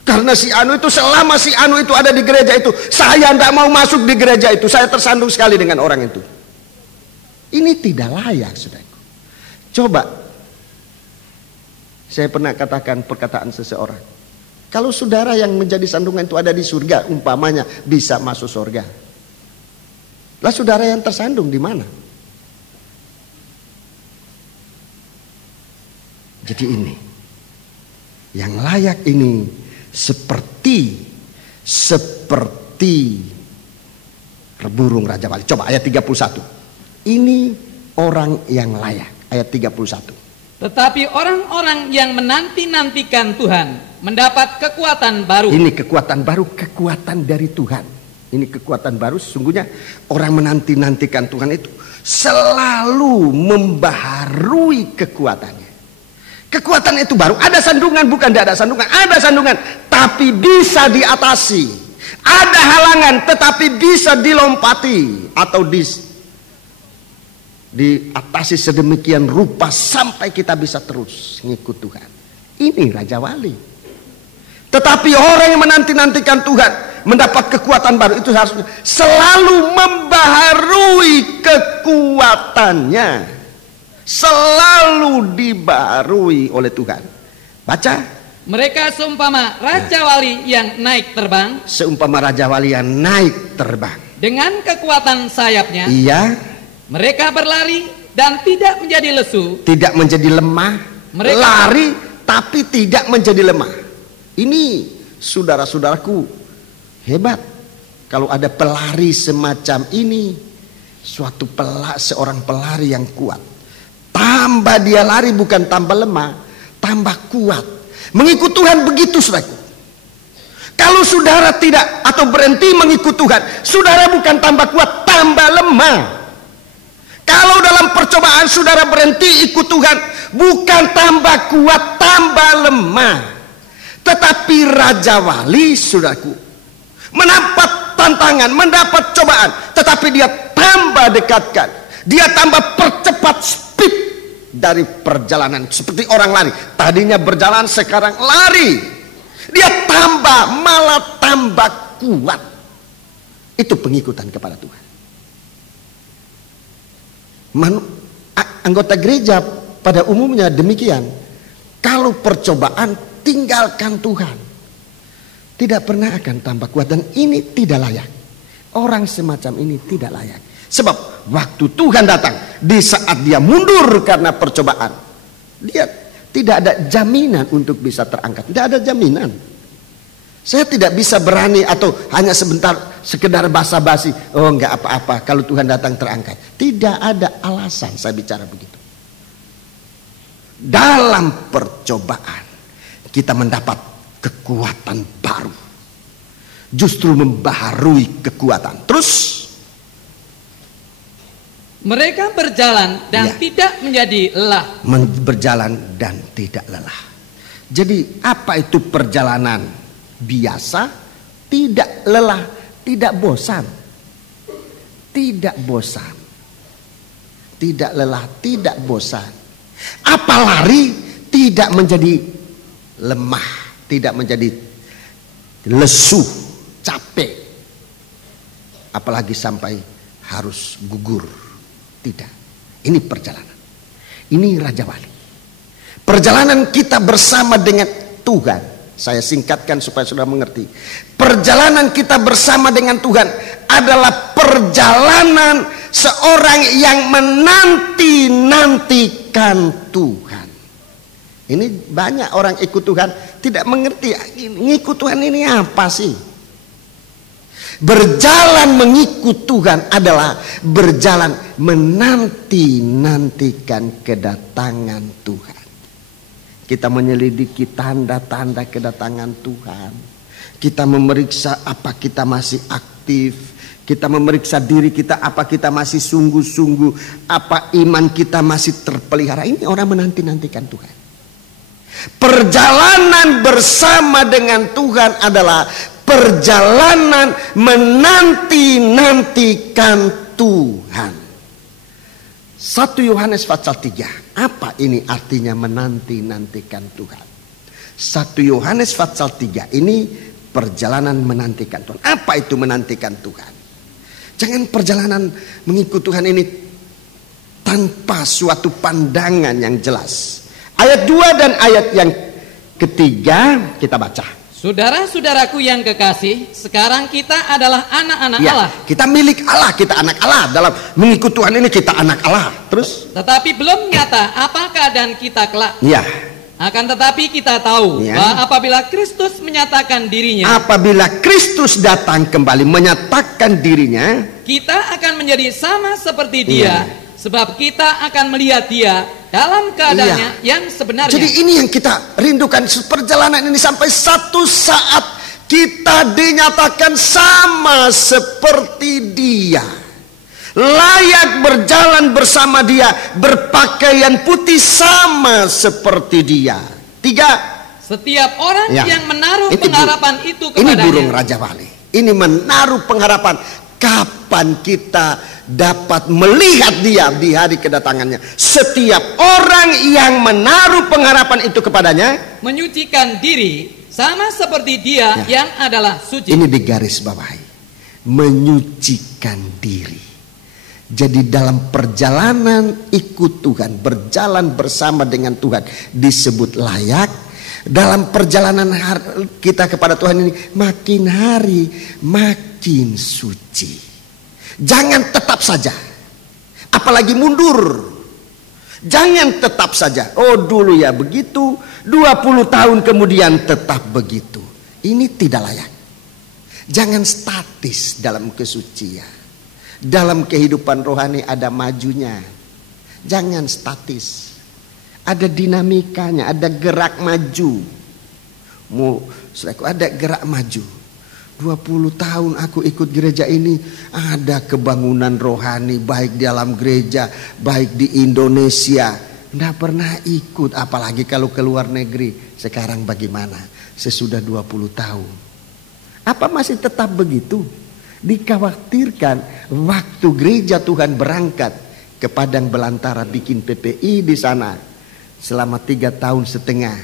karena si Anu itu, selama si Anu itu ada di gereja itu, saya tidak mau masuk di gereja itu. Saya tersandung sekali dengan orang itu. Ini tidak layak, saudaraku. Coba, saya pernah katakan perkataan seseorang. Kalau saudara yang menjadi sandungan itu ada di surga, umpamanya bisa masuk surga. Lah saudara yang tersandung di mana? Jadi ini, yang layak ini seperti burung Raja Wali. Coba ayat 31. Ini orang yang layak. Ayat 31. Tetapi orang-orang yang menanti-nantikan Tuhan mendapat kekuatan baru. Ini kekuatan baru, kekuatan dari Tuhan. Ini kekuatan baru. Sesungguhnya orang menanti-nantikan Tuhan itu selalu membaharui kekuatannya. Kekuatan itu baru. Ada sandungan, bukan tidak ada sandungan. Ada sandungan, tapi bisa diatasi. Ada halangan, tetapi bisa dilompati atau diatasi sedemikian rupa sampai kita bisa terus ngikut Tuhan. Ini Raja Wali. Tetapi orang yang menanti-nantikan Tuhan mendapat kekuatan baru, itu harus selalu membaharui kekuatannya. Selalu dibarui oleh Tuhan. Baca. Mereka seumpama Raja Wali yang naik terbang. Seumpama Raja Wali yang naik terbang. Dengan kekuatan sayapnya. Iya. Mereka berlari dan tidak menjadi lesu. Tidak menjadi lemah. Mereka lari tapi tidak menjadi lemah. Ini Saudara-saudaraku, hebat kalau ada pelari semacam ini, seorang pelari yang kuat. Tambah dia lari bukan tambah lemah, tambah kuat. Mengikut Tuhan begitu, saudaraku. Kalau saudara tidak atau berhenti mengikut Tuhan, saudara bukan tambah kuat, tambah lemah. Kalau dalam percobaan saudara berhenti ikut Tuhan, bukan tambah kuat, tambah lemah. Tetapi Raja Wali, saudaraku, mendapat tantangan, mendapat cobaan, tetapi dia tambah dekatkan, dia tambah percepat speed dari perjalanan. Seperti orang lari, tadinya berjalan sekarang lari, dia malah tambah kuat. Itu pengikutan kepada Tuhan. Anggota gereja pada umumnya demikian. Kalau percobaan, tinggalkan Tuhan. Tidak pernah akan tambah kuat, dan ini tidak layak. Orang semacam ini tidak layak. Sebab waktu Tuhan datang, di saat dia mundur karena percobaan, dia tidak ada jaminan untuk bisa terangkat. Tidak ada jaminan. Saya tidak bisa berani atau hanya sekedar basa-basi. Oh, enggak apa-apa kalau Tuhan datang terangkat. Tidak ada alasan saya bicara begitu. Dalam percobaan kita mendapat kekuatan baru. Justru membaharui kekuatan. Terus mereka berjalan dan tidak menjadi lelah. Berjalan dan tidak lelah. Jadi apa itu perjalanan? Biasa, tidak lelah, tidak bosan. Tidak bosan. Tidak lelah, tidak bosan. Apa lari tidak menjadi lemah, tidak menjadi lesu, capek. Apalagi sampai harus gugur. Tidak. Ini perjalanan. Ini Raja Wali. Perjalanan kita bersama dengan Tuhan. Saya singkatkan supaya saudara mengerti. Perjalanan kita bersama dengan Tuhan adalah perjalanan seorang yang menanti-nantikan Tuhan. Ini banyak orang ikut Tuhan tidak mengerti. Ngikut Tuhan ini apa sih? Berjalan mengikut Tuhan adalah berjalan menanti-nantikan kedatangan Tuhan. Kita menyelidiki tanda-tanda kedatangan Tuhan. Kita memeriksa apa kita masih aktif. Kita memeriksa diri kita apa kita masih sungguh-sungguh. Apa iman kita masih terpelihara. Ini orang menanti-nantikan Tuhan. Perjalanan bersama dengan Tuhan adalah perjalanan menanti-nantikan Tuhan. 1 Yohanes pasal 3. Apa ini artinya menanti-nantikan Tuhan? 1 Yohanes pasal 3 ini perjalanan menantikan Tuhan. Apa itu menantikan Tuhan? Jangan perjalanan mengikut Tuhan ini tanpa suatu pandangan yang jelas. Ayat 2 dan ayat yang ketiga kita baca. Saudara-saudaraku yang kekasih, sekarang kita adalah anak-anak Allah. Kita milik Allah, kita anak Allah. Dalam mengikut Tuhan ini kita anak Allah. Terus? Tetapi belum nyata apa keadaan kita kelak. Akan tetapi kita tahu bahwa apabila Kristus menyatakan dirinya, apabila Kristus datang kembali menyatakan dirinya, kita akan menjadi sama seperti Dia, sebab kita akan melihat Dia dalam keadaannya yang sebenarnya. Jadi ini yang kita rindukan, perjalanan ini sampai satu saat kita dinyatakan sama seperti Dia, layak berjalan bersama Dia, berpakaian putih sama seperti Dia. 3. Setiap orang yang menaruh pengharapan itu kepadanya. Ini burung Raja Wali. Ini menaruh pengharapan. Kapan kita dapat melihat Dia di hari kedatangannya? Setiap orang yang menaruh pengharapan itu kepadanya, menyucikan diri sama seperti Dia yang adalah suci. Ini digaris bawahi, menyucikan diri. Jadi dalam perjalanan ikut Tuhan, berjalan bersama dengan Tuhan disebut layak. Dalam perjalanan kita kepada Tuhan ini makin hari makin suci. Jangan tetap saja, apalagi mundur. Jangan tetap saja, oh dulu ya begitu, 20 tahun kemudian tetap begitu. Ini tidak layak. Jangan statis dalam kesucian. Dalam kehidupan rohani ada majunya. Jangan statis. Ada dinamikanya, ada gerak maju. Saudaraku, ada gerak maju. 20 tahun aku ikut gereja ini, ada kebangunan rohani baik di dalam gereja, baik di Indonesia. Tidak pernah ikut, apalagi kalau ke luar negeri. Sekarang bagaimana? Sesudah 20 tahun. Apa masih tetap begitu? Dikhawatirkan waktu gereja Tuhan berangkat ke Padang Belantara bikin PPI di sana selama 3 tahun setengah.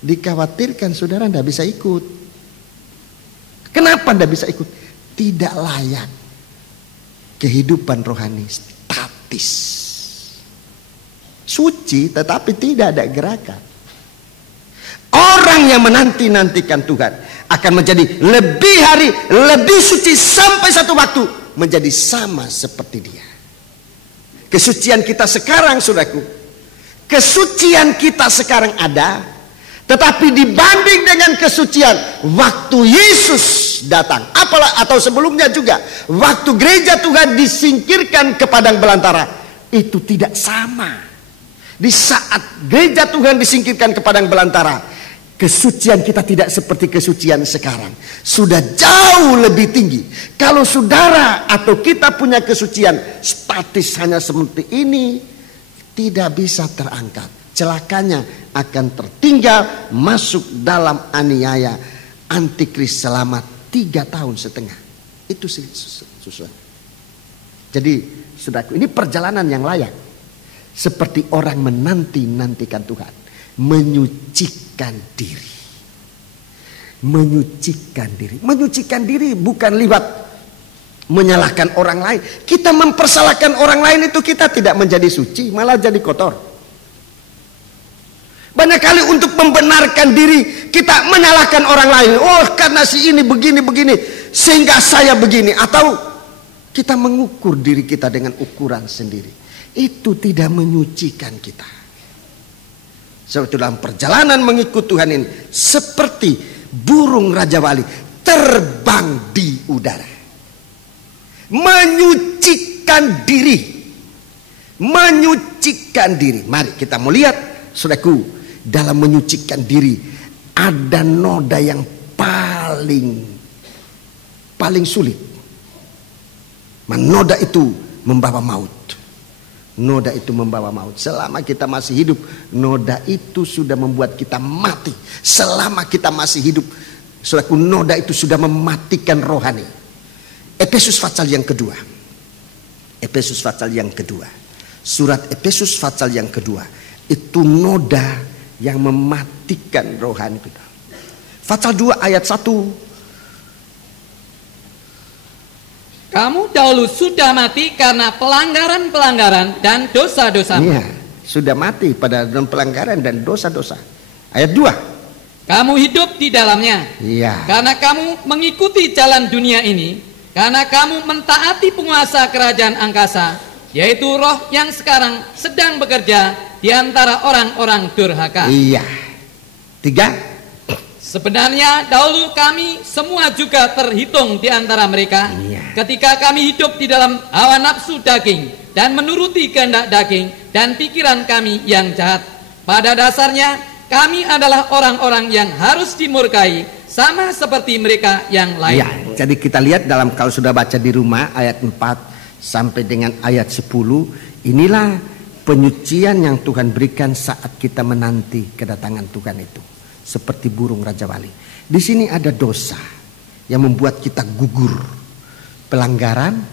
Dikhawatirkan saudara tidak bisa ikut. Kenapa tidak bisa ikut? Tidak layak. Kehidupan rohani statis. Suci tetapi tidak ada gerakan. Orang yang menanti-nantikan Tuhan akan menjadi lebih hari, lebih suci sampai satu waktu menjadi sama seperti Dia. Kesucian kita sekarang, saudaraku, kesucian kita sekarang ada, tetapi dibanding dengan kesucian waktu Yesus datang, apalah atau sebelumnya juga, waktu gereja Tuhan disingkirkan ke Padang Belantara, itu tidak sama. Di saat gereja Tuhan disingkirkan ke Padang Belantara, kesucian kita tidak seperti kesucian sekarang. Sudah jauh lebih tinggi. Kalau saudara atau kita punya kesucian statis hanya seperti ini, tidak bisa terangkat. Celakanya akan tertinggal masuk dalam aniaya antikris selama 3 tahun setengah. Itu sih susah. Jadi saudaraku, ini perjalanan yang layak. Seperti orang menanti-nantikan Tuhan. Menyucikan diri. Menyucikan diri. Menyucikan diri bukan lewat menyalahkan orang lain. Kita mempersalahkan orang lain itu kita tidak menjadi suci, malah jadi kotor. Banyak kali untuk membenarkan diri kita menyalahkan orang lain. Oh, karena si ini begini-begini sehingga saya begini. Atau kita mengukur diri kita dengan ukuran sendiri. Itu tidak menyucikan kita. Sebab dalam perjalanan mengikut Tuhan ini seperti burung Raja Wali terbang di udara. Menyucikan diri. Menyucikan diri. Mari kita mau lihat, saudaraku, dalam menyucikan diri ada noda yang paling sulit. Noda itu membawa maut. Noda itu membawa maut. Selama kita masih hidup, noda itu sudah membuat kita mati. Selama kita masih hidup, saudaraku, noda itu sudah mematikan rohani. Efesus pasal yang kedua. Efesus pasal yang kedua. Surat Efesus pasal yang kedua. Itu noda yang mematikan rohani kita. Pasal 2 ayat 1. Kamu dahulu sudah mati karena pelanggaran-pelanggaran dan dosa-dosa. Iya, sudah mati pada pelanggaran dan dosa-dosa. Ayat 2. Kamu hidup di dalamnya. Iya. Karena kamu mengikuti jalan dunia ini, karena kamu mentaati penguasa kerajaan angkasa, yaitu roh yang sekarang sedang bekerja di antara orang-orang durhaka. Iya. 3. Sebenarnya dahulu kami semua juga terhitung di antara mereka. Iya. Ketika kami hidup di dalam hawa nafsu daging dan menuruti kehendak daging dan pikiran kami yang jahat. Pada dasarnya kami adalah orang-orang yang harus dimurkai sama seperti mereka yang lain. Ya, jadi kita lihat dalam, kalau sudah baca di rumah, ayat 4 sampai dengan ayat 10. Inilah penyucian yang Tuhan berikan saat kita menanti kedatangan Tuhan itu. Seperti burung Raja Wali. Di sini ada dosa yang membuat kita gugur. Pelanggaran,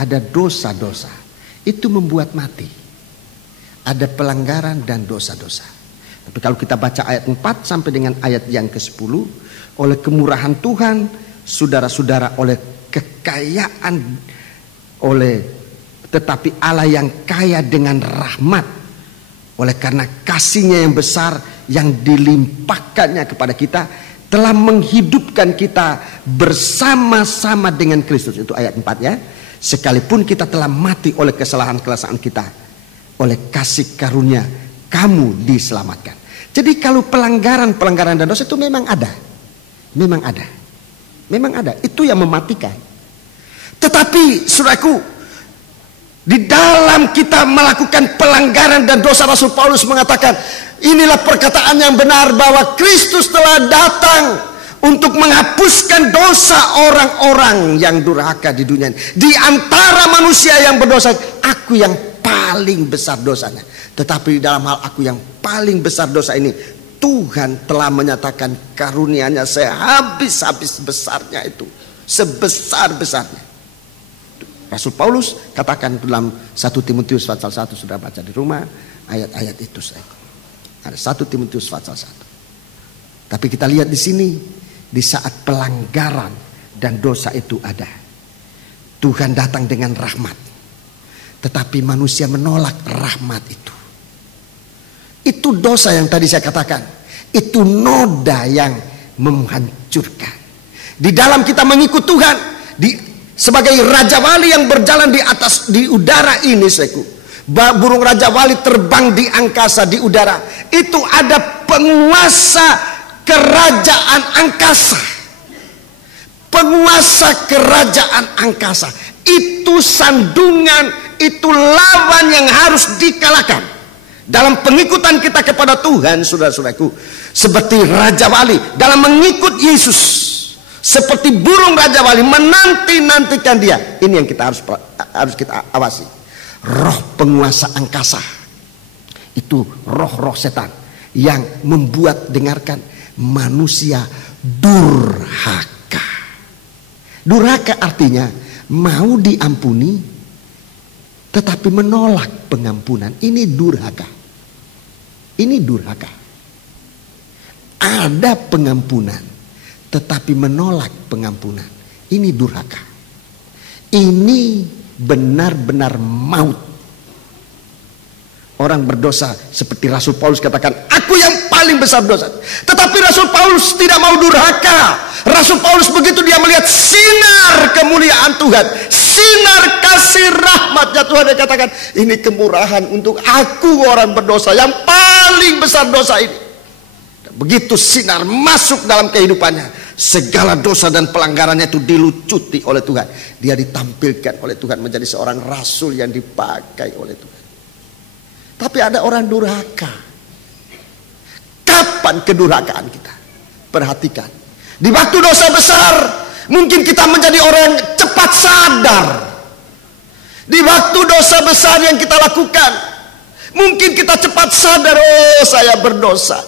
ada dosa-dosa. Itu membuat mati. Ada pelanggaran dan dosa-dosa. Tapi kalau kita baca ayat 4 sampai dengan ayat yang ke-10, oleh kemurahan Tuhan, saudara-saudara, oleh kekayaan, tetapi Allah yang kaya dengan rahmat, oleh karena kasih-Nya yang besar yang dilimpahkannya kepada kita, telah menghidupkan kita bersama-sama dengan Kristus. Itu ayat 4 ya. Sekalipun kita telah mati oleh kesalahan-kesalahan kita, oleh kasih karunia kamu diselamatkan. Jadi kalau pelanggaran dan dosa itu memang ada. Memang ada. Itu yang mematikan. Tetapi saudaraku, di dalam kita melakukan pelanggaran dan dosa, Rasul Paulus mengatakan, inilah perkataan yang benar bahwa Kristus telah datang untuk menghapuskan dosa orang-orang yang durhaka di dunia ini. Di antara manusia yang berdosa, aku yang paling besar dosanya. Tetapi dalam hal aku yang paling besar dosa ini, Tuhan telah menyatakan karunia-Nya sehabis-habis besarnya itu, sebesar-besarnya. Rasul Paulus katakan dalam 1 Timotius pasal 1, sudah baca di rumah ayat-ayat itu. Ada 1 Timotius pasal 1. Tapi kita lihat di sini, di saat pelanggaran dan dosa itu ada, Tuhan datang dengan rahmat. Tetapi manusia menolak rahmat itu. Itu dosa yang tadi saya katakan. Itu noda yang menghancurkan. Di dalam kita mengikut Tuhan, sebagai Raja Wali yang berjalan di udara ini, burung Raja Wali terbang di angkasa, di udara. Itu ada penguasa kerajaan angkasa. Penguasa kerajaan angkasa. Itu sandungan, itu lawan yang harus dikalahkan. Dalam pengikutan kita kepada Tuhan, saudara-saudaraku, seperti Raja Wali dalam mengikut Yesus, seperti burung Raja Wali menanti-nantikan Dia. Ini yang kita harus kita awasi. Roh penguasa angkasa itu roh-roh setan yang membuat, dengarkan, manusia durhaka. Durhaka artinya mau diampuni tetapi menolak pengampunan. Ini durhaka. Ini durhaka. Ada pengampunan tetapi menolak pengampunan. Ini durhaka. Ini benar-benar maut. Orang berdosa seperti Rasul Paulus katakan, aku yang paling besar dosa. Tetapi Rasul Paulus tidak mau durhaka. Rasul Paulus begitu dia melihat sinar kemuliaan Tuhan, sinar kasih rahmatnya Tuhan, dia katakan, ini kemurahan untuk aku orang berdosa yang paling besar dosa ini. Begitu sinar masuk dalam kehidupannya, segala dosa dan pelanggarannya itu dilucuti oleh Tuhan. Dia ditampilkan oleh Tuhan menjadi seorang rasul yang dipakai oleh Tuhan. Tapi ada orang durhaka. Kapan kedurhakaan kita? Perhatikan. Di waktu dosa besar, mungkin kita menjadi orang yang cepat sadar. Di waktu dosa besar yang kita lakukan, mungkin kita cepat sadar, oh saya berdosa.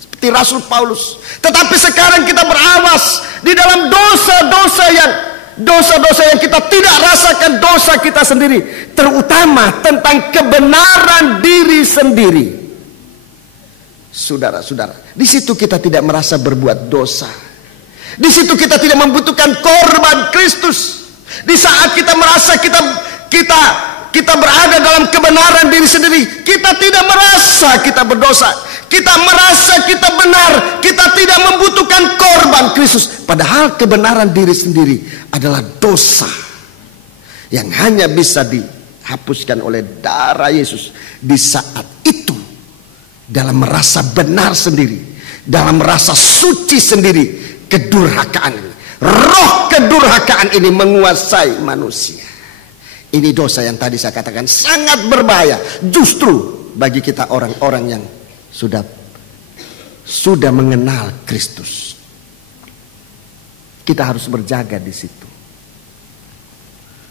Seperti Rasul Paulus. Tetapi sekarang kita berawas di dalam dosa-dosa yang kita tidak rasakan, dosa kita sendiri, terutama tentang kebenaran diri sendiri. Saudara-saudara, di situ kita tidak merasa berbuat dosa. Di situ kita tidak membutuhkan korban Kristus. Di saat kita merasa kita berada dalam kebenaran diri sendiri, kita tidak merasa kita berdosa. Kita merasa kita benar, kita tidak membutuhkan korban Kristus. Padahal kebenaran diri sendiri adalah dosa yang hanya bisa dihapuskan oleh darah Yesus. Di saat itu, dalam merasa benar sendiri, dalam merasa suci sendiri, kedurhakaan ini, roh kedurhakaan ini menguasai manusia. Ini dosa yang tadi saya katakan sangat berbahaya justru bagi kita orang-orang yang sudah mengenal Kristus. Kita harus berjaga di situ.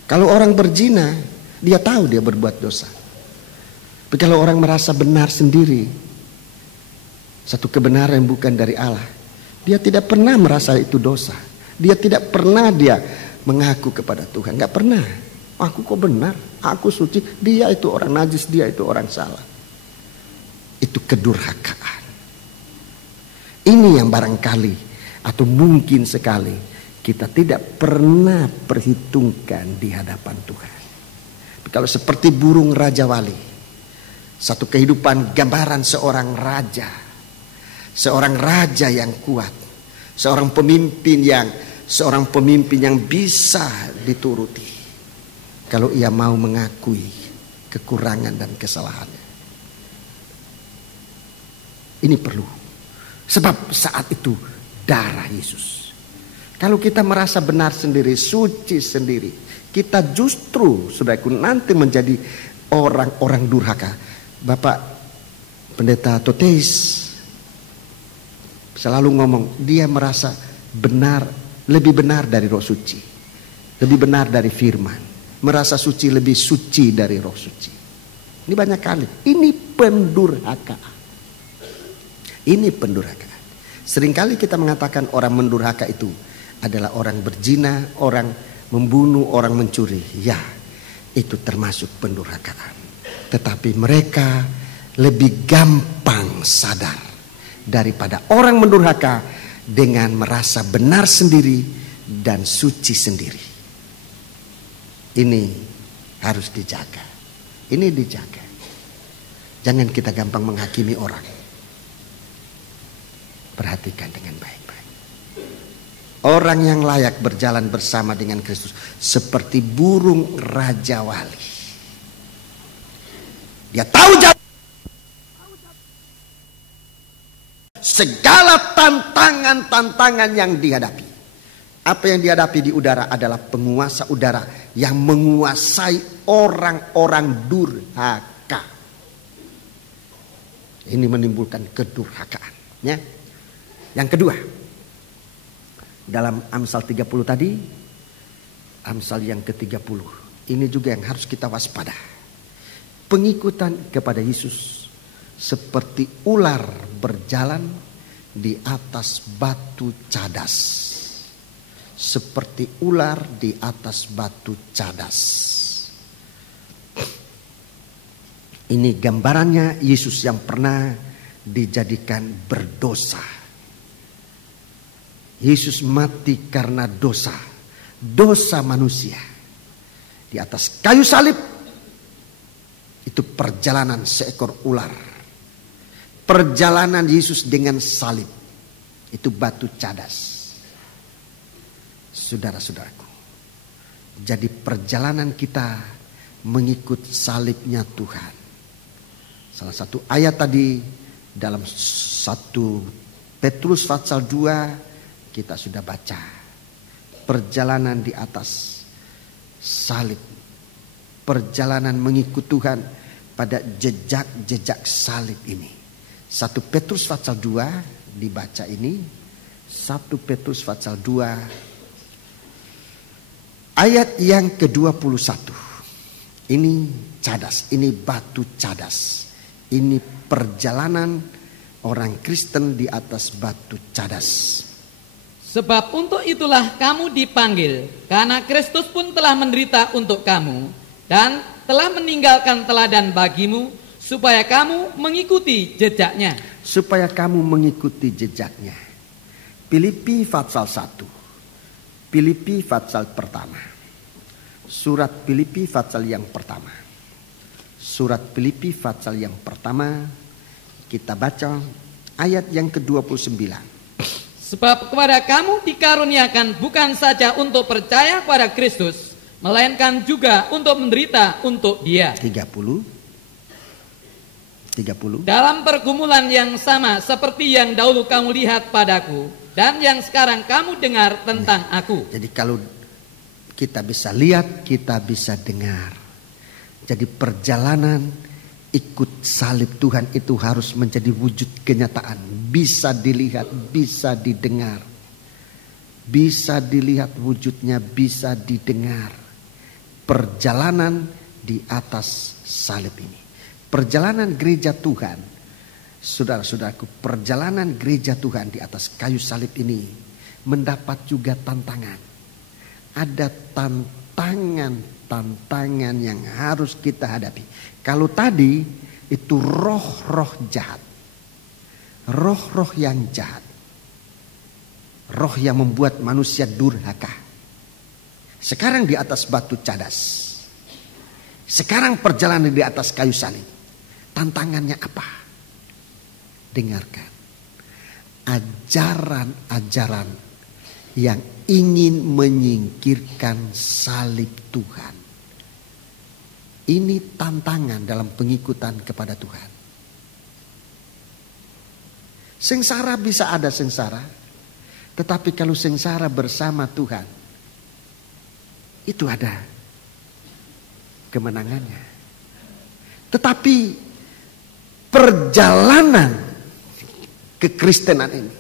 Kalau orang berzina, dia tahu dia berbuat dosa. Tapi kalau orang merasa benar sendiri, satu kebenaran yang bukan dari Allah, dia tidak pernah merasa itu dosa. Dia tidak pernah dia mengaku kepada Tuhan. Gak pernah. Aku kok benar, aku suci, dia itu orang najis, dia itu orang salah. Itu kedurhakaan. Ini yang barangkali atau mungkin sekali kita tidak pernah perhitungkan di hadapan Tuhan. Kalau seperti burung Raja Wali, satu kehidupan gambaran seorang raja yang kuat, seorang pemimpin yang bisa dituruti. Kalau ia mau mengakui kekurangan dan kesalahannya. Ini perlu. Sebab saat itu darah Yesus. Kalau kita merasa benar sendiri, suci sendiri, kita justru saudaraku nanti menjadi orang-orang durhaka. Bapak Pendeta Toteis selalu ngomong, dia merasa benar, lebih benar dari Roh Suci, lebih benar dari firman, merasa suci lebih suci dari Roh Suci. Ini banyak kali. Ini pendurhakaan. Ini pendurhakaan. Seringkali kita mengatakan orang mendurhaka itu adalah orang berzina, orang membunuh, orang mencuri. Ya, itu termasuk pendurhakaan. Tetapi mereka lebih gampang sadar daripada orang mendurhaka dengan merasa benar sendiri dan suci sendiri. Ini harus dijaga. Ini dijaga. Jangan kita gampang menghakimi orang. Perhatikan dengan baik-baik. Orang yang layak berjalan bersama dengan Kristus seperti burung raja wali. Dia tahu jauh segala tantangan-tantangan yang dihadapi. Apa yang dihadapi di udara adalah penguasa udara yang menguasai orang-orang durhaka. Ini menimbulkan kedurhakaan. Ya. Yang kedua, dalam Amsal 30 tadi, Amsal yang ke-30, ini juga yang harus kita waspada. Pengikutan kepada Yesus seperti ular berjalan di atas batu cadas. Seperti ular di atas batu cadas. Ini gambarannya Yesus yang pernah dijadikan berdosa. Yesus mati karena dosa. Dosa manusia. Di atas kayu salib. Itu perjalanan seekor ular. Perjalanan Yesus dengan salib. Itu batu cadas. Saudara-saudaraku. Jadi perjalanan kita mengikut salibnya Tuhan. Salah satu ayat tadi dalam 1 Petrus pasal 2 kita sudah baca. Perjalanan di atas salib. Perjalanan mengikut Tuhan pada jejak-jejak salib ini. 1 Petrus pasal 2 dibaca ini. 1 Petrus pasal 2 ayat yang ke-21. Ini cadas, ini batu cadas. Ini perjalanan orang Kristen di atas batu cadas. Sebab untuk itulah kamu dipanggil, karena Kristus pun telah menderita untuk kamu dan telah meninggalkan teladan bagimu, supaya kamu mengikuti jejaknya. Supaya kamu mengikuti jejaknya. Filipi pasal 1. Filipi pasal pertama. Surat Filipi pasal yang pertama. Surat Filipi pasal yang pertama. Kita baca ayat yang ke-29. Sebab kepada kamu dikaruniakan bukan saja untuk percaya kepada Kristus, melainkan juga untuk menderita untuk Dia. 30. Dalam pergumulan yang sama seperti yang dahulu kamu lihat padaku dan yang sekarang kamu dengar tentang aku. Jadi kalau kita bisa lihat, kita bisa dengar. Jadi perjalanan ikut salib Tuhan itu harus menjadi wujud kenyataan. Bisa dilihat, bisa didengar. Bisa dilihat wujudnya, bisa didengar. Perjalanan di atas salib ini. Perjalanan gereja Tuhan. Saudara-saudaraku, perjalanan gereja Tuhan di atas kayu salib ini mendapat juga tantangan. Ada tantangan yang harus kita hadapi. Kalau tadi itu roh-roh jahat. Roh-roh yang jahat. Roh yang membuat manusia durhaka. Sekarang di atas batu cadas. Sekarang perjalanan di atas kayu salib. Tantangannya apa? Dengarkan. Ajaran-ajaran yang ingin menyingkirkan salib Tuhan. Ini tantangan dalam pengikutan kepada Tuhan. Sengsara bisa ada sengsara, tetapi kalau sengsara bersama Tuhan, itu ada kemenangannya. Tetapi perjalanan kekristenan ini,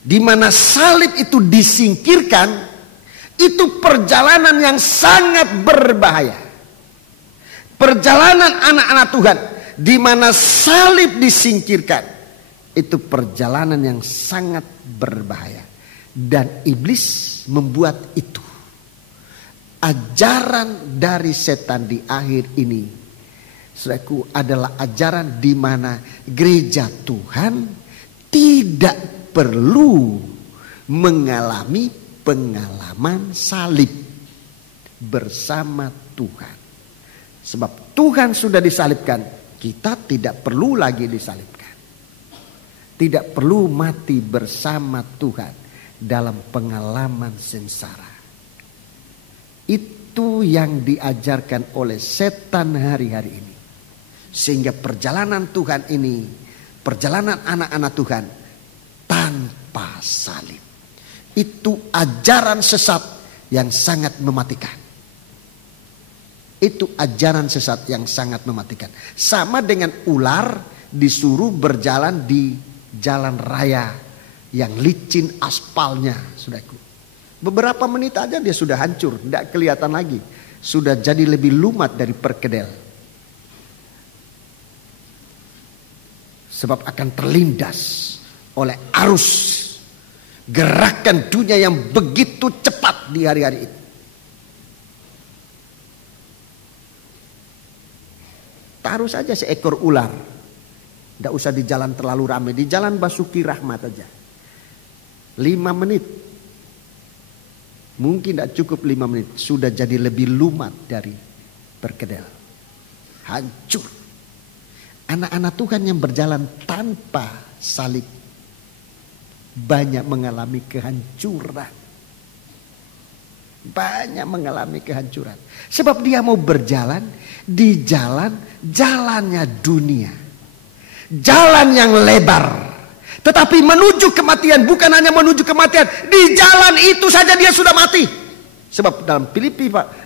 di mana salib itu disingkirkan, itu perjalanan yang sangat berbahaya. Perjalanan anak-anak Tuhan di mana salib disingkirkan, itu perjalanan yang sangat berbahaya. Dan iblis membuat itu ajaran dari setan di akhir ini, saudaraku, adalah ajaran di mana gereja Tuhan tidak perlu mengalami pengalaman salib bersama Tuhan. Sebab Tuhan sudah disalibkan, kita tidak perlu lagi disalibkan. Tidak perlu mati bersama Tuhan dalam pengalaman sengsara. Itu yang diajarkan oleh setan hari-hari ini. Sehingga perjalanan Tuhan ini, perjalanan anak-anak Tuhan tanpa salib, itu ajaran sesat yang sangat mematikan. Itu ajaran sesat yang sangat mematikan. Sama dengan ular disuruh berjalan di jalan raya yang licin aspalnya, saudaraku. Beberapa menit aja dia sudah hancur, tidak kelihatan lagi. Sudah jadi lebih lumat dari perkedel. Sebab akan terlindas oleh arus gerakan dunia yang begitu cepat di hari-hari ini. Taruh saja seekor ular. Tidak usah di jalan terlalu ramai. Di jalan Basuki Rahmat aja. 5 menit. Mungkin tidak cukup 5 menit. Sudah jadi lebih lumat dari perkedel. Hancur. Anak-anak Tuhan yang berjalan tanpa salib banyak mengalami kehancuran. Banyak mengalami kehancuran. Sebab dia mau berjalan di jalannya dunia. Jalan yang lebar. Tetapi menuju kematian, bukan hanya menuju kematian, di jalan itu saja dia sudah mati. Sebab dalam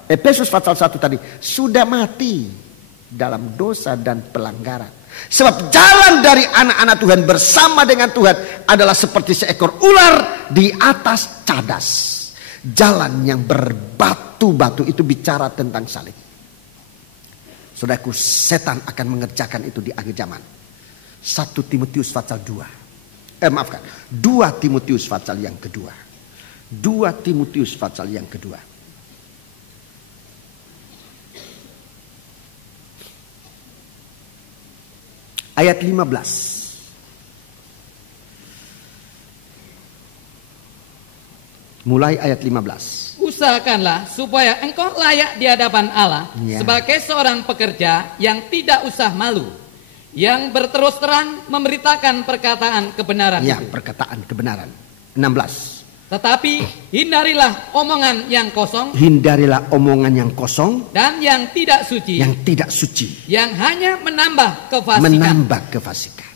Efesus pasal 1 tadi, sudah mati dalam dosa dan pelanggaran. Sebab jalan dari anak-anak Tuhan bersama dengan Tuhan adalah seperti seekor ular di atas cadas. Jalan yang berbatu-batu, itu bicara tentang salib. Saudaraku, setan akan mengerjakan itu di akhir zaman. 1 Timotius pasal 2. 2 Timotius pasal yang kedua. 2 Timotius pasal yang kedua. Ayat 15. Mulai ayat 15. Usahakanlah supaya engkau layak di hadapan Allah sebagai seorang pekerja yang tidak usah malu, yang berterus terang memberitakan perkataan kebenaran itu. Perkataan kebenaran. 16. Tetapi hindarilah omongan yang kosong. Hindarilah omongan yang kosong. Dan yang tidak suci. Yang tidak suci. Yang hanya menambah kefasikan. Menambah kefasikan.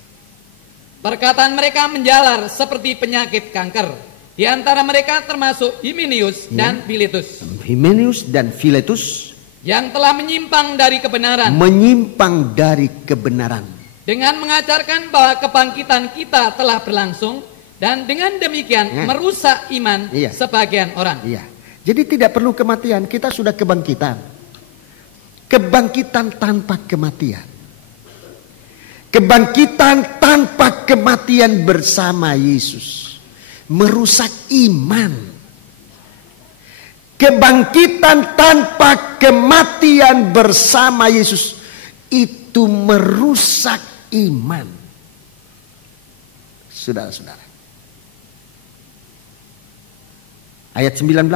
Perkataan mereka menjalar seperti penyakit kanker. Di antara mereka termasuk Himenius dan Filetus. Himenius dan Filetus. Yang telah menyimpang dari kebenaran. Menyimpang dari kebenaran. Dengan mengajarkan bahwa kebangkitan kita telah berlangsung. Dan dengan demikian merusak iman sebagian orang. Jadi tidak perlu kematian, kita sudah kebangkitan. Kebangkitan tanpa kematian. Kebangkitan tanpa kematian bersama Yesus. Merusak iman. Kebangkitan tanpa kematian bersama Yesus. Itu merusak iman. Saudara-saudara. Ayat 19.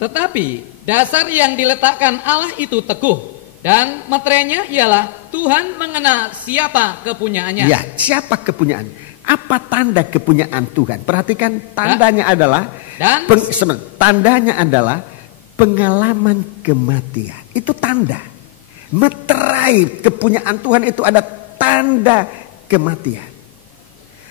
Tetapi dasar yang diletakkan Allah itu teguh. Dan meterainya ialah Tuhan mengenal siapa kepunyaannya. Ya, siapa kepunyaan? Apa tanda kepunyaan Tuhan? Perhatikan, tandanya adalah tandanya adalah pengalaman kematian. Itu tanda. Meterai kepunyaan Tuhan itu ada tanda kematian.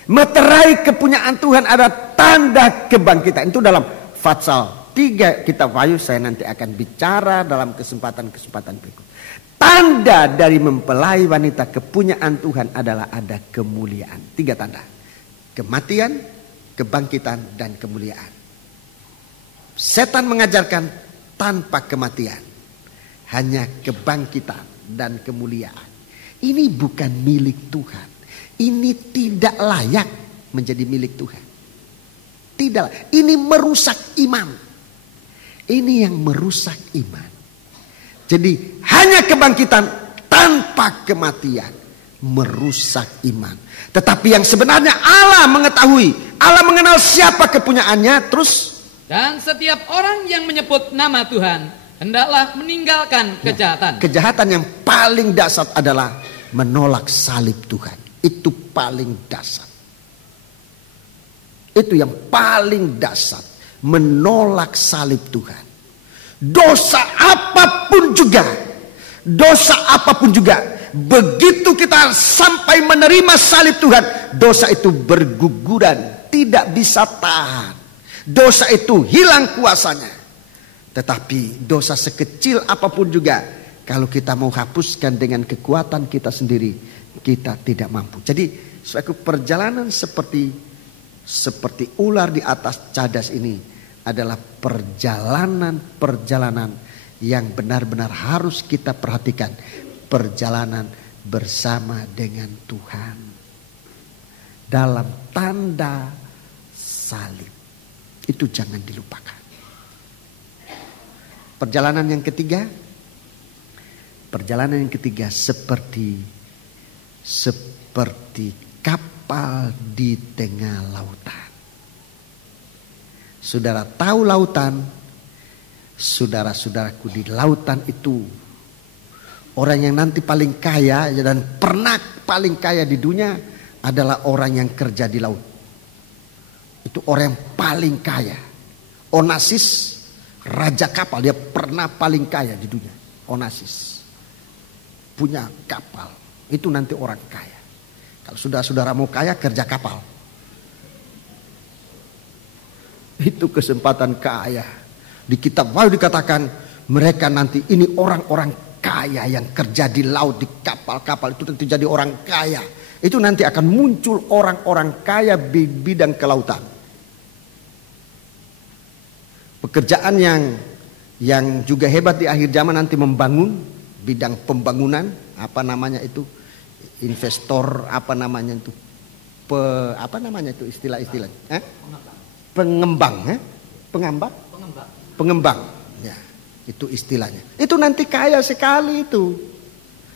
Meterai kepunyaan Tuhan ada tanda kebangkitan. Itu dalam Fatsal 3 kitab Wahyu, saya nanti akan bicara dalam kesempatan-kesempatan berikut. Tanda dari mempelai wanita kepunyaan Tuhan adalah ada kemuliaan. 3 tanda. Kematian, kebangkitan, dan kemuliaan. Setan mengajarkan tanpa kematian, hanya kebangkitan dan kemuliaan. Ini bukan milik Tuhan. Ini tidak layak menjadi milik Tuhan. Tidak. Ini merusak iman. Ini yang merusak iman. Jadi hanya kebangkitan tanpa kematian merusak iman. Tetapi yang sebenarnya Allah mengetahui, Allah mengenal siapa kepunyaannya. Terus, dan setiap orang yang menyebut nama Tuhan hendaklah meninggalkan kejahatan. Kejahatan yang paling dasar adalah menolak salib Tuhan. Itu paling dasar. Itu yang paling dasar. Menolak salib Tuhan. Dosa apapun juga. Dosa apapun juga. Begitu kita sampai menerima salib Tuhan, dosa itu berguguran. Tidak bisa tahan. Dosa itu hilang kuasanya. Tetapi dosa sekecil apapun juga, kalau kita mau hapuskan dengan kekuatan kita sendiri, kita tidak mampu. Jadi suatu perjalanan seperti ular di atas cadas ini adalah perjalanan yang benar-benar harus kita perhatikan. Perjalanan bersama dengan Tuhan dalam tanda salib. Itu jangan dilupakan. Perjalanan yang ketiga seperti kapal di tengah lautan. Saudara tahu lautan, saudara-saudaraku, di lautan itu orang yang nanti paling kaya dan pernah paling kaya di dunia adalah orang yang kerja di laut. Itu orang yang paling kaya. Onassis, raja kapal, dia pernah paling kaya di dunia. Onassis punya kapal. Itu nanti orang kaya. Kalau saudara mau kaya, kerja kapal. Itu kesempatan kaya. Di kitab Wahyu dikatakan mereka nanti ini orang-orang kaya yang kerja di laut, di kapal-kapal itu tentu jadi orang kaya. Itu nanti akan muncul orang-orang kaya di bidang kelautan. Pekerjaan yang juga hebat di akhir zaman nanti membangun bidang pembangunan, apa namanya itu, investor, apa namanya itu, istilah-istilah, pengembang, pengembang, ya itu istilahnya. Itu nanti kaya sekali itu.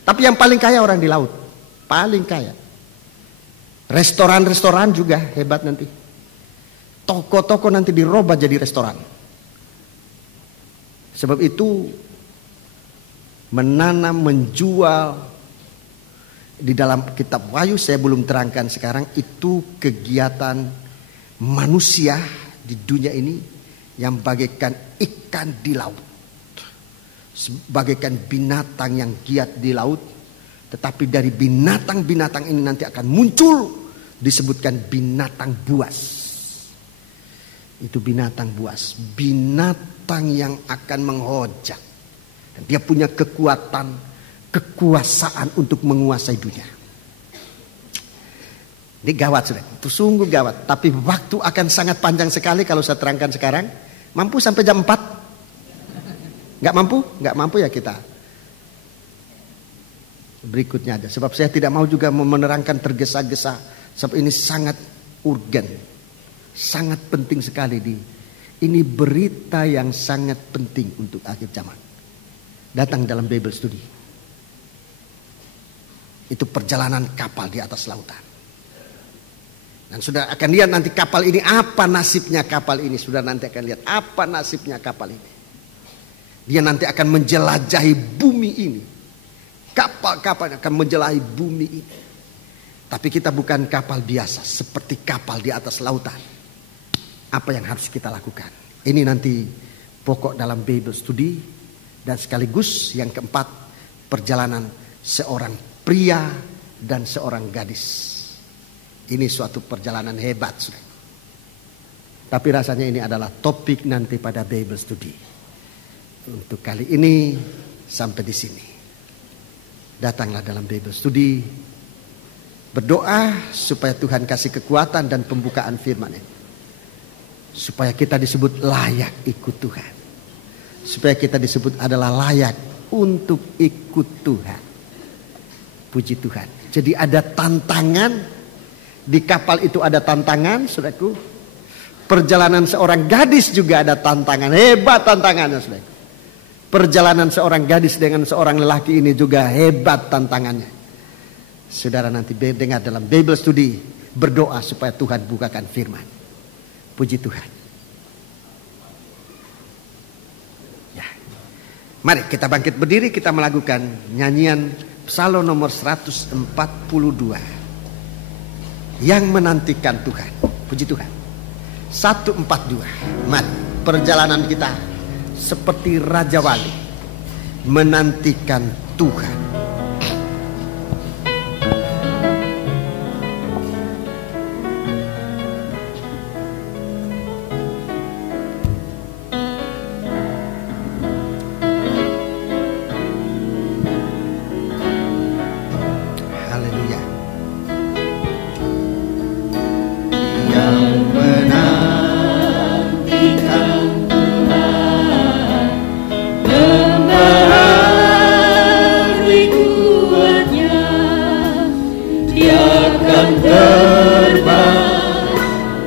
Tapi yang paling kaya orang di laut, paling kaya. Restoran-restoran juga hebat nanti. Toko-toko nanti dirubah jadi restoran. Sebab itu menanam, menjual di dalam kitab Wahyu saya belum terangkan sekarang, itu kegiatan manusia di dunia ini yang bagaikan ikan di laut, bagaikan binatang yang giat di laut. Tetapi dari binatang-binatang ini nanti akan muncul disebutkan binatang buas. Itu binatang buas, binatang yang akan menghojat. Dan dia punya kekuasaan untuk menguasai dunia. Ini gawat sudah, itu sungguh gawat. Tapi waktu akan sangat panjang sekali kalau saya terangkan sekarang. Mampu sampai jam 4? Gak mampu? Gak mampu ya kita berikutnya aja. Sebab saya tidak mau juga menerangkan tergesa-gesa. Sebab ini sangat urgen, sangat penting sekali. Ini berita yang sangat penting untuk akhir zaman. Datang dalam Bible Study. Itu perjalanan kapal di atas lautan. Dan sudah akan lihat nanti kapal ini, apa nasibnya kapal ini. Sudah nanti akan lihat apa nasibnya kapal ini. Dia nanti akan menjelajahi bumi ini. Kapal-kapal akan menjelajahi bumi ini. Tapi kita bukan kapal biasa, seperti kapal di atas lautan. Apa yang harus kita lakukan? Ini nanti pokok dalam Bible Study. Dan sekaligus yang keempat, perjalanan seorang pria dan seorang gadis. Ini suatu perjalanan hebat, saudara. Tapi rasanya ini adalah topik nanti pada Bible Study. Untuk kali ini sampai di sini. Datanglah dalam Bible Study, berdoa supaya Tuhan kasih kekuatan dan pembukaan firman-Nya, supaya kita disebut layak ikut Tuhan, supaya kita disebut adalah layak untuk ikut Tuhan. Puji Tuhan. Jadi ada tantangan di kapal itu, ada tantangan, saudaraku. Perjalanan seorang gadis juga ada tantangan, hebat tantangannya, saudaraku. Perjalanan seorang gadis dengan seorang lelaki ini juga hebat tantangannya. Saudara nanti dengar dalam Bible Study, berdoa supaya Tuhan bukakan firman. Puji Tuhan. Ya. Mari kita bangkit berdiri, kita melakukan nyanyian Psalm nomor 142. Yang menantikan Tuhan. Puji Tuhan. 142. Mari perjalanan kita seperti Raja Wali menantikan Tuhan. Haleluya. Yang menantikan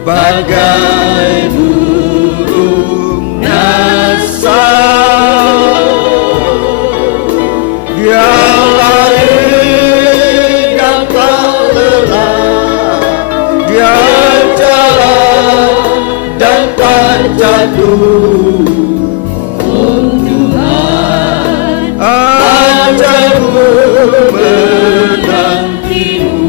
bagai burung nasar, dia lari dan tak lelah, dia jalan dan tak jatuh. Oh Tuhan, ajarku menantimu.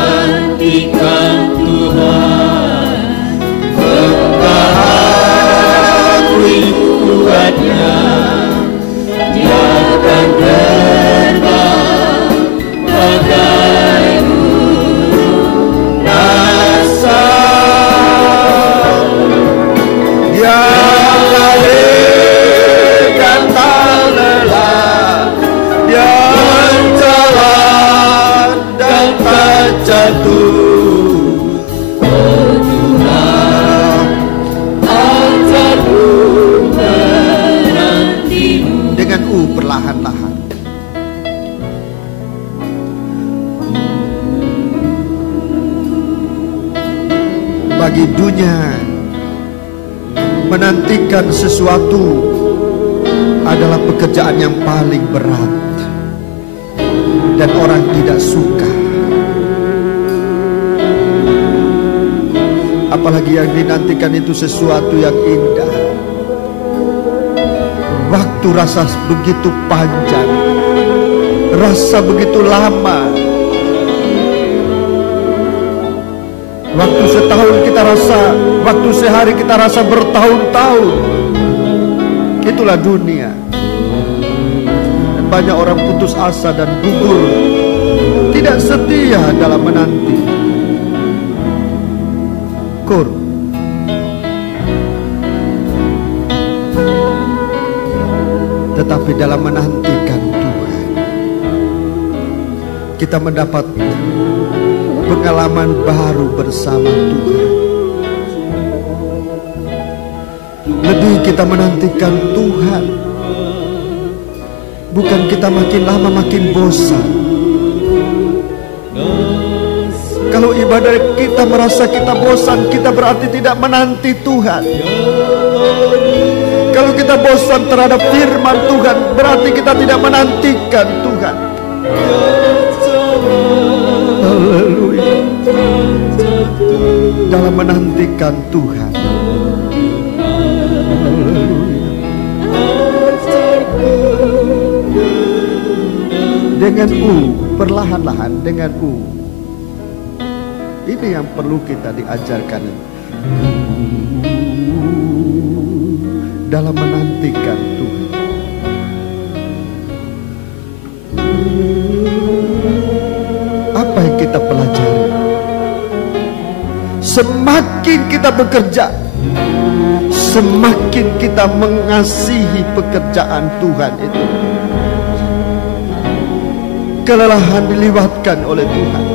Menantikan Tuhan, mengetahui kuatnya, dia akan terbang bagai burung nasar. Dia lari dan tak lelah, dia jalan dan tak jatuh. Oh Tuhan, ajarku menantimu. Dengan perlahan-lahan. Bagi dunia, menantikan sesuatu adalah pekerjaan yang paling berat dan orang tidak suka. Apalagi yang dinantikan itu sesuatu yang indah. Waktu rasa begitu panjang, rasa begitu lama. Waktu setahun kita rasa, waktu sehari kita rasa bertahun-tahun. Itulah dunia. Dan banyak orang putus asa dan gugur, tidak setia dalam menanti. Tetapi dalam menantikan Tuhan, kita mendapat pengalaman baru bersama Tuhan. Lebih kita menantikan Tuhan, bukan kita makin lama makin bosan. Kalau ibadah kita merasa kita bosan, kita berarti tidak menanti Tuhan. Kalau kita bosan terhadap firman Tuhan, berarti kita tidak menantikan Tuhan. Haleluya. Dalam menantikan Tuhan. Haleluya. Dengan perlahan-lahan dengan Ini yang perlu kita diajarkan. dalam menantikan Tuhan. Apa yang kita pelajari? Semakin kita bekerja, semakin kita mengasihi pekerjaan Tuhan itu. Kelelahan dilewatkan oleh Tuhan.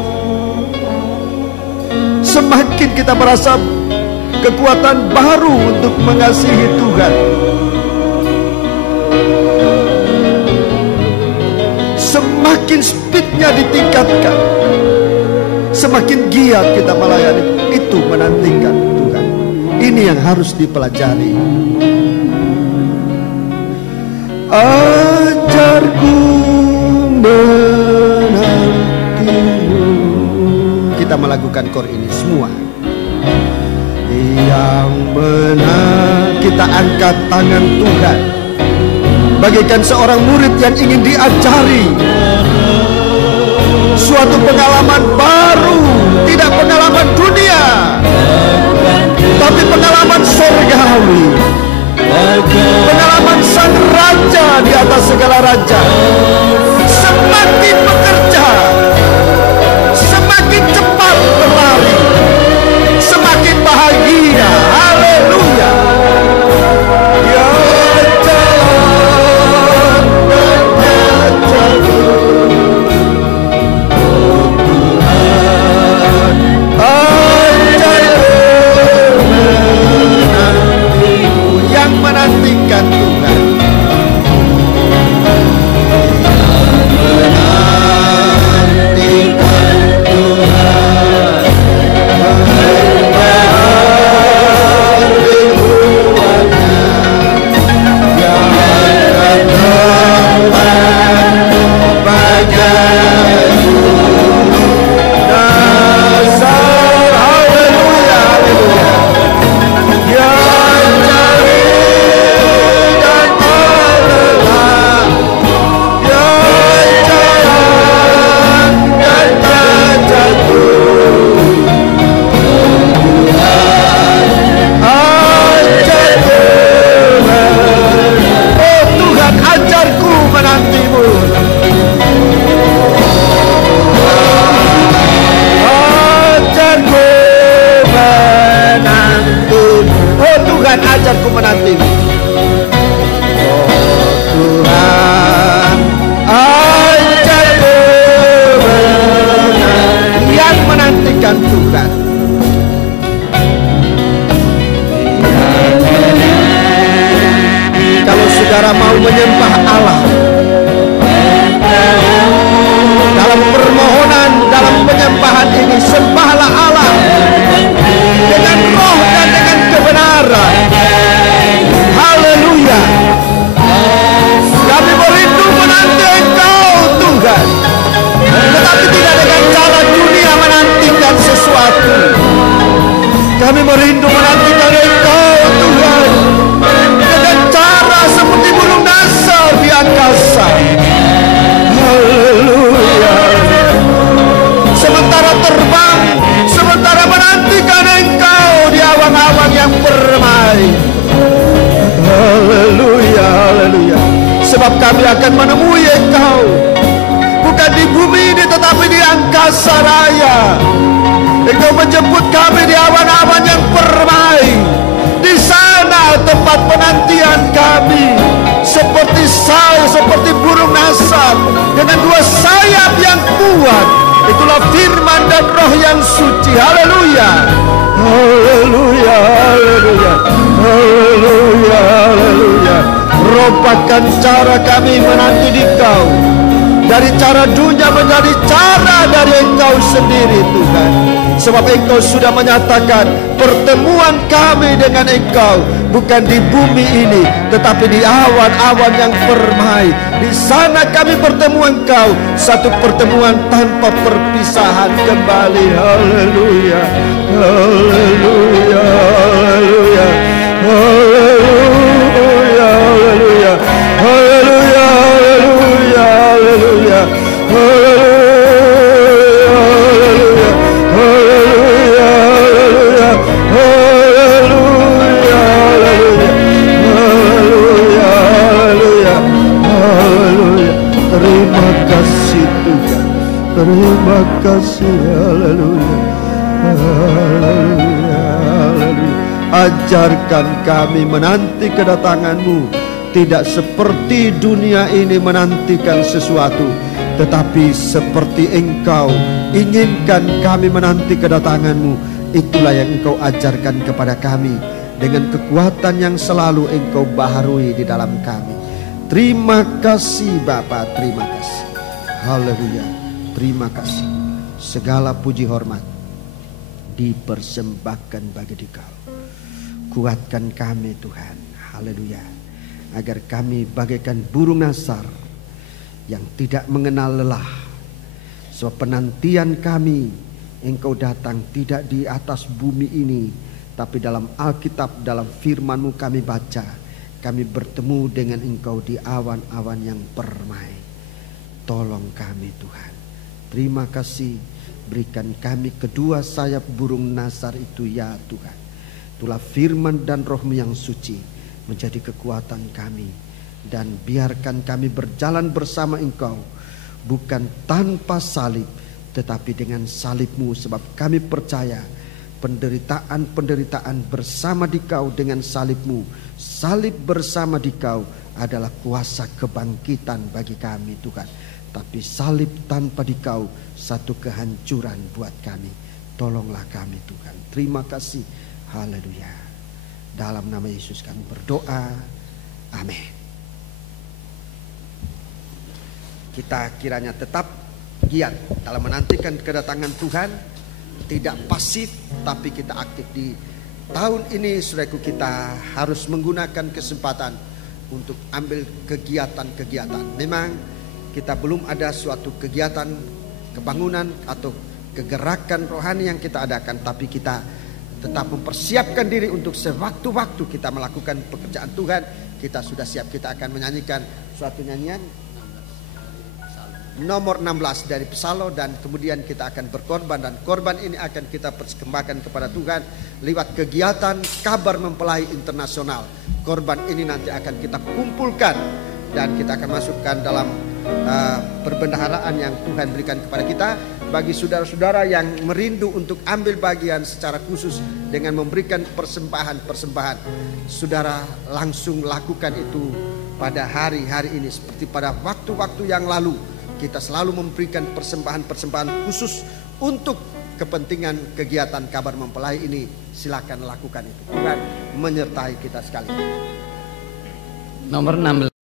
Semakin kita merasa kekuatan baru untuk mengasihi Tuhan. Semakin speednya ditingkatkan, semakin giat kita melayani. Itu menantikan Tuhan. Ini yang harus dipelajari. Ajarku menantimu. Kita melakukan kor ini semua. Yang benar, kita angkat tangan Tuhan, bagaikan seorang murid yang ingin diajari suatu pengalaman baru, tidak pengalaman dunia, tapi pengalaman surgawi, pengalaman sang raja di atas segala raja. Semakin bekerja, semakin cepat berlari, semakin bahagia. Haleluya. Ya jalan yang menantikan Tuhan. Ajarku menantimu. Oh Tuhan, ajarku yang menantikan Tuhan. Kalau saudara mau menyembah Allah, dalam permohonan, dalam penyembahan ini, sembahlah Allah dengan roh dan dengan kebenaran. Haleluya. Kami merindu menanti Engkau Tuhan, tetapi tidak dengan cara dunia menantikan sesuatu. Kami merindu menantikan Engkau Tuhan dengan cara seperti burung nasar di angkasa. Haleluya. Sementara terbang, sementara menantikan Engkau di awan-awan yang permai. Haleluya, haleluya. Sebab kami akan menemui Engkau, bukan di bumi ini tetapi di angkasa raya. Engkau menjemput kami di awan-awan yang permai. Di sana tempat penantian kami. Seperti saya, seperti burung nasar dengan dua sayap yang kuat. Itulah firman dan roh yang suci. Haleluya. Haleluya, haleluya. Haleluya, haleluya. Rompakan cara kami menanti di Kau, dari cara dunia menjadi cara dari Engkau sendiri Tuhan. Sebab Engkau sudah menyatakan pertemuan kami dengan Engkau bukan di bumi ini tetapi di awan-awan yang permai. Di sana kami bertemu Engkau, satu pertemuan tanpa perpisahan kembali. Haleluya, haleluya, haleluya, haleluya, haleluya, haleluya, haleluya, haleluya, haleluya. Hallelujah, hallelujah, hallelujah, Haleluya. Ajarkan kami menanti kedatangan-Mu, tidak seperti dunia ini menantikan sesuatu, tetapi seperti Engkau inginkan kami menanti kedatangan-Mu. Itulah yang Engkau ajarkan kepada kami, dengan kekuatan yang selalu Engkau baharui di dalam kami. Terima kasih Bapa, terima kasih. Haleluya, terima kasih. Segala puji hormat dipersembahkan bagi Dikau. Kuatkan kami Tuhan, haleluya, agar kami bagaikan burung nasar yang tidak mengenal lelah. Sebab penantian kami, Engkau datang tidak di atas bumi ini, tapi dalam Alkitab, dalam firman-Mu kami baca, kami bertemu dengan Engkau di awan-awan yang permai. Tolong kami Tuhan. Terima kasih, berikan kami kedua sayap burung nasar itu ya Tuhan. Itulah firman dan Roh-Mu yang suci menjadi kekuatan kami. Dan biarkan kami berjalan bersama Engkau, bukan tanpa salib, tetapi dengan salib-Mu. Sebab kami percaya penderitaan-penderitaan bersama Dikau dengan salib-Mu, salib bersama Dikau adalah kuasa kebangkitan bagi kami Tuhan. Tapi salib tanpa Dikau satu kehancuran buat kami. Tolonglah kami Tuhan. Terima kasih. Haleluya. Dalam nama Yesus kami berdoa. Amin. Kita kiranya tetap giat dalam menantikan kedatangan Tuhan. Tidak pasif, tapi kita aktif. Di tahun ini saudaraku, kita harus menggunakan kesempatan untuk ambil kegiatan-kegiatan. Memang kita belum ada suatu kegiatan kebangunan atau kegerakan rohani yang kita adakan, tapi kita tetap mempersiapkan diri untuk sewaktu-waktu kita melakukan pekerjaan Tuhan. Kita sudah siap, kita akan menyanyikan suatu nyanyian nomor 16 dari Psallo, dan kemudian kita akan berkorban, dan korban ini akan kita persembahkan kepada Tuhan lewat kegiatan Kabar Mempelai Internasional. Korban ini nanti akan kita kumpulkan dan kita akan masukkan dalam perbendaharaan yang Tuhan berikan kepada kita. Bagi saudara-saudara yang merindu untuk ambil bagian secara khusus dengan memberikan persembahan-persembahan, saudara langsung lakukan itu pada hari-hari ini. Seperti pada waktu-waktu yang lalu, kita selalu memberikan persembahan-persembahan khusus untuk kepentingan kegiatan Kabar Mempelai ini. Silakan lakukan itu. Tuhan menyertai kita sekali. Nomor 16.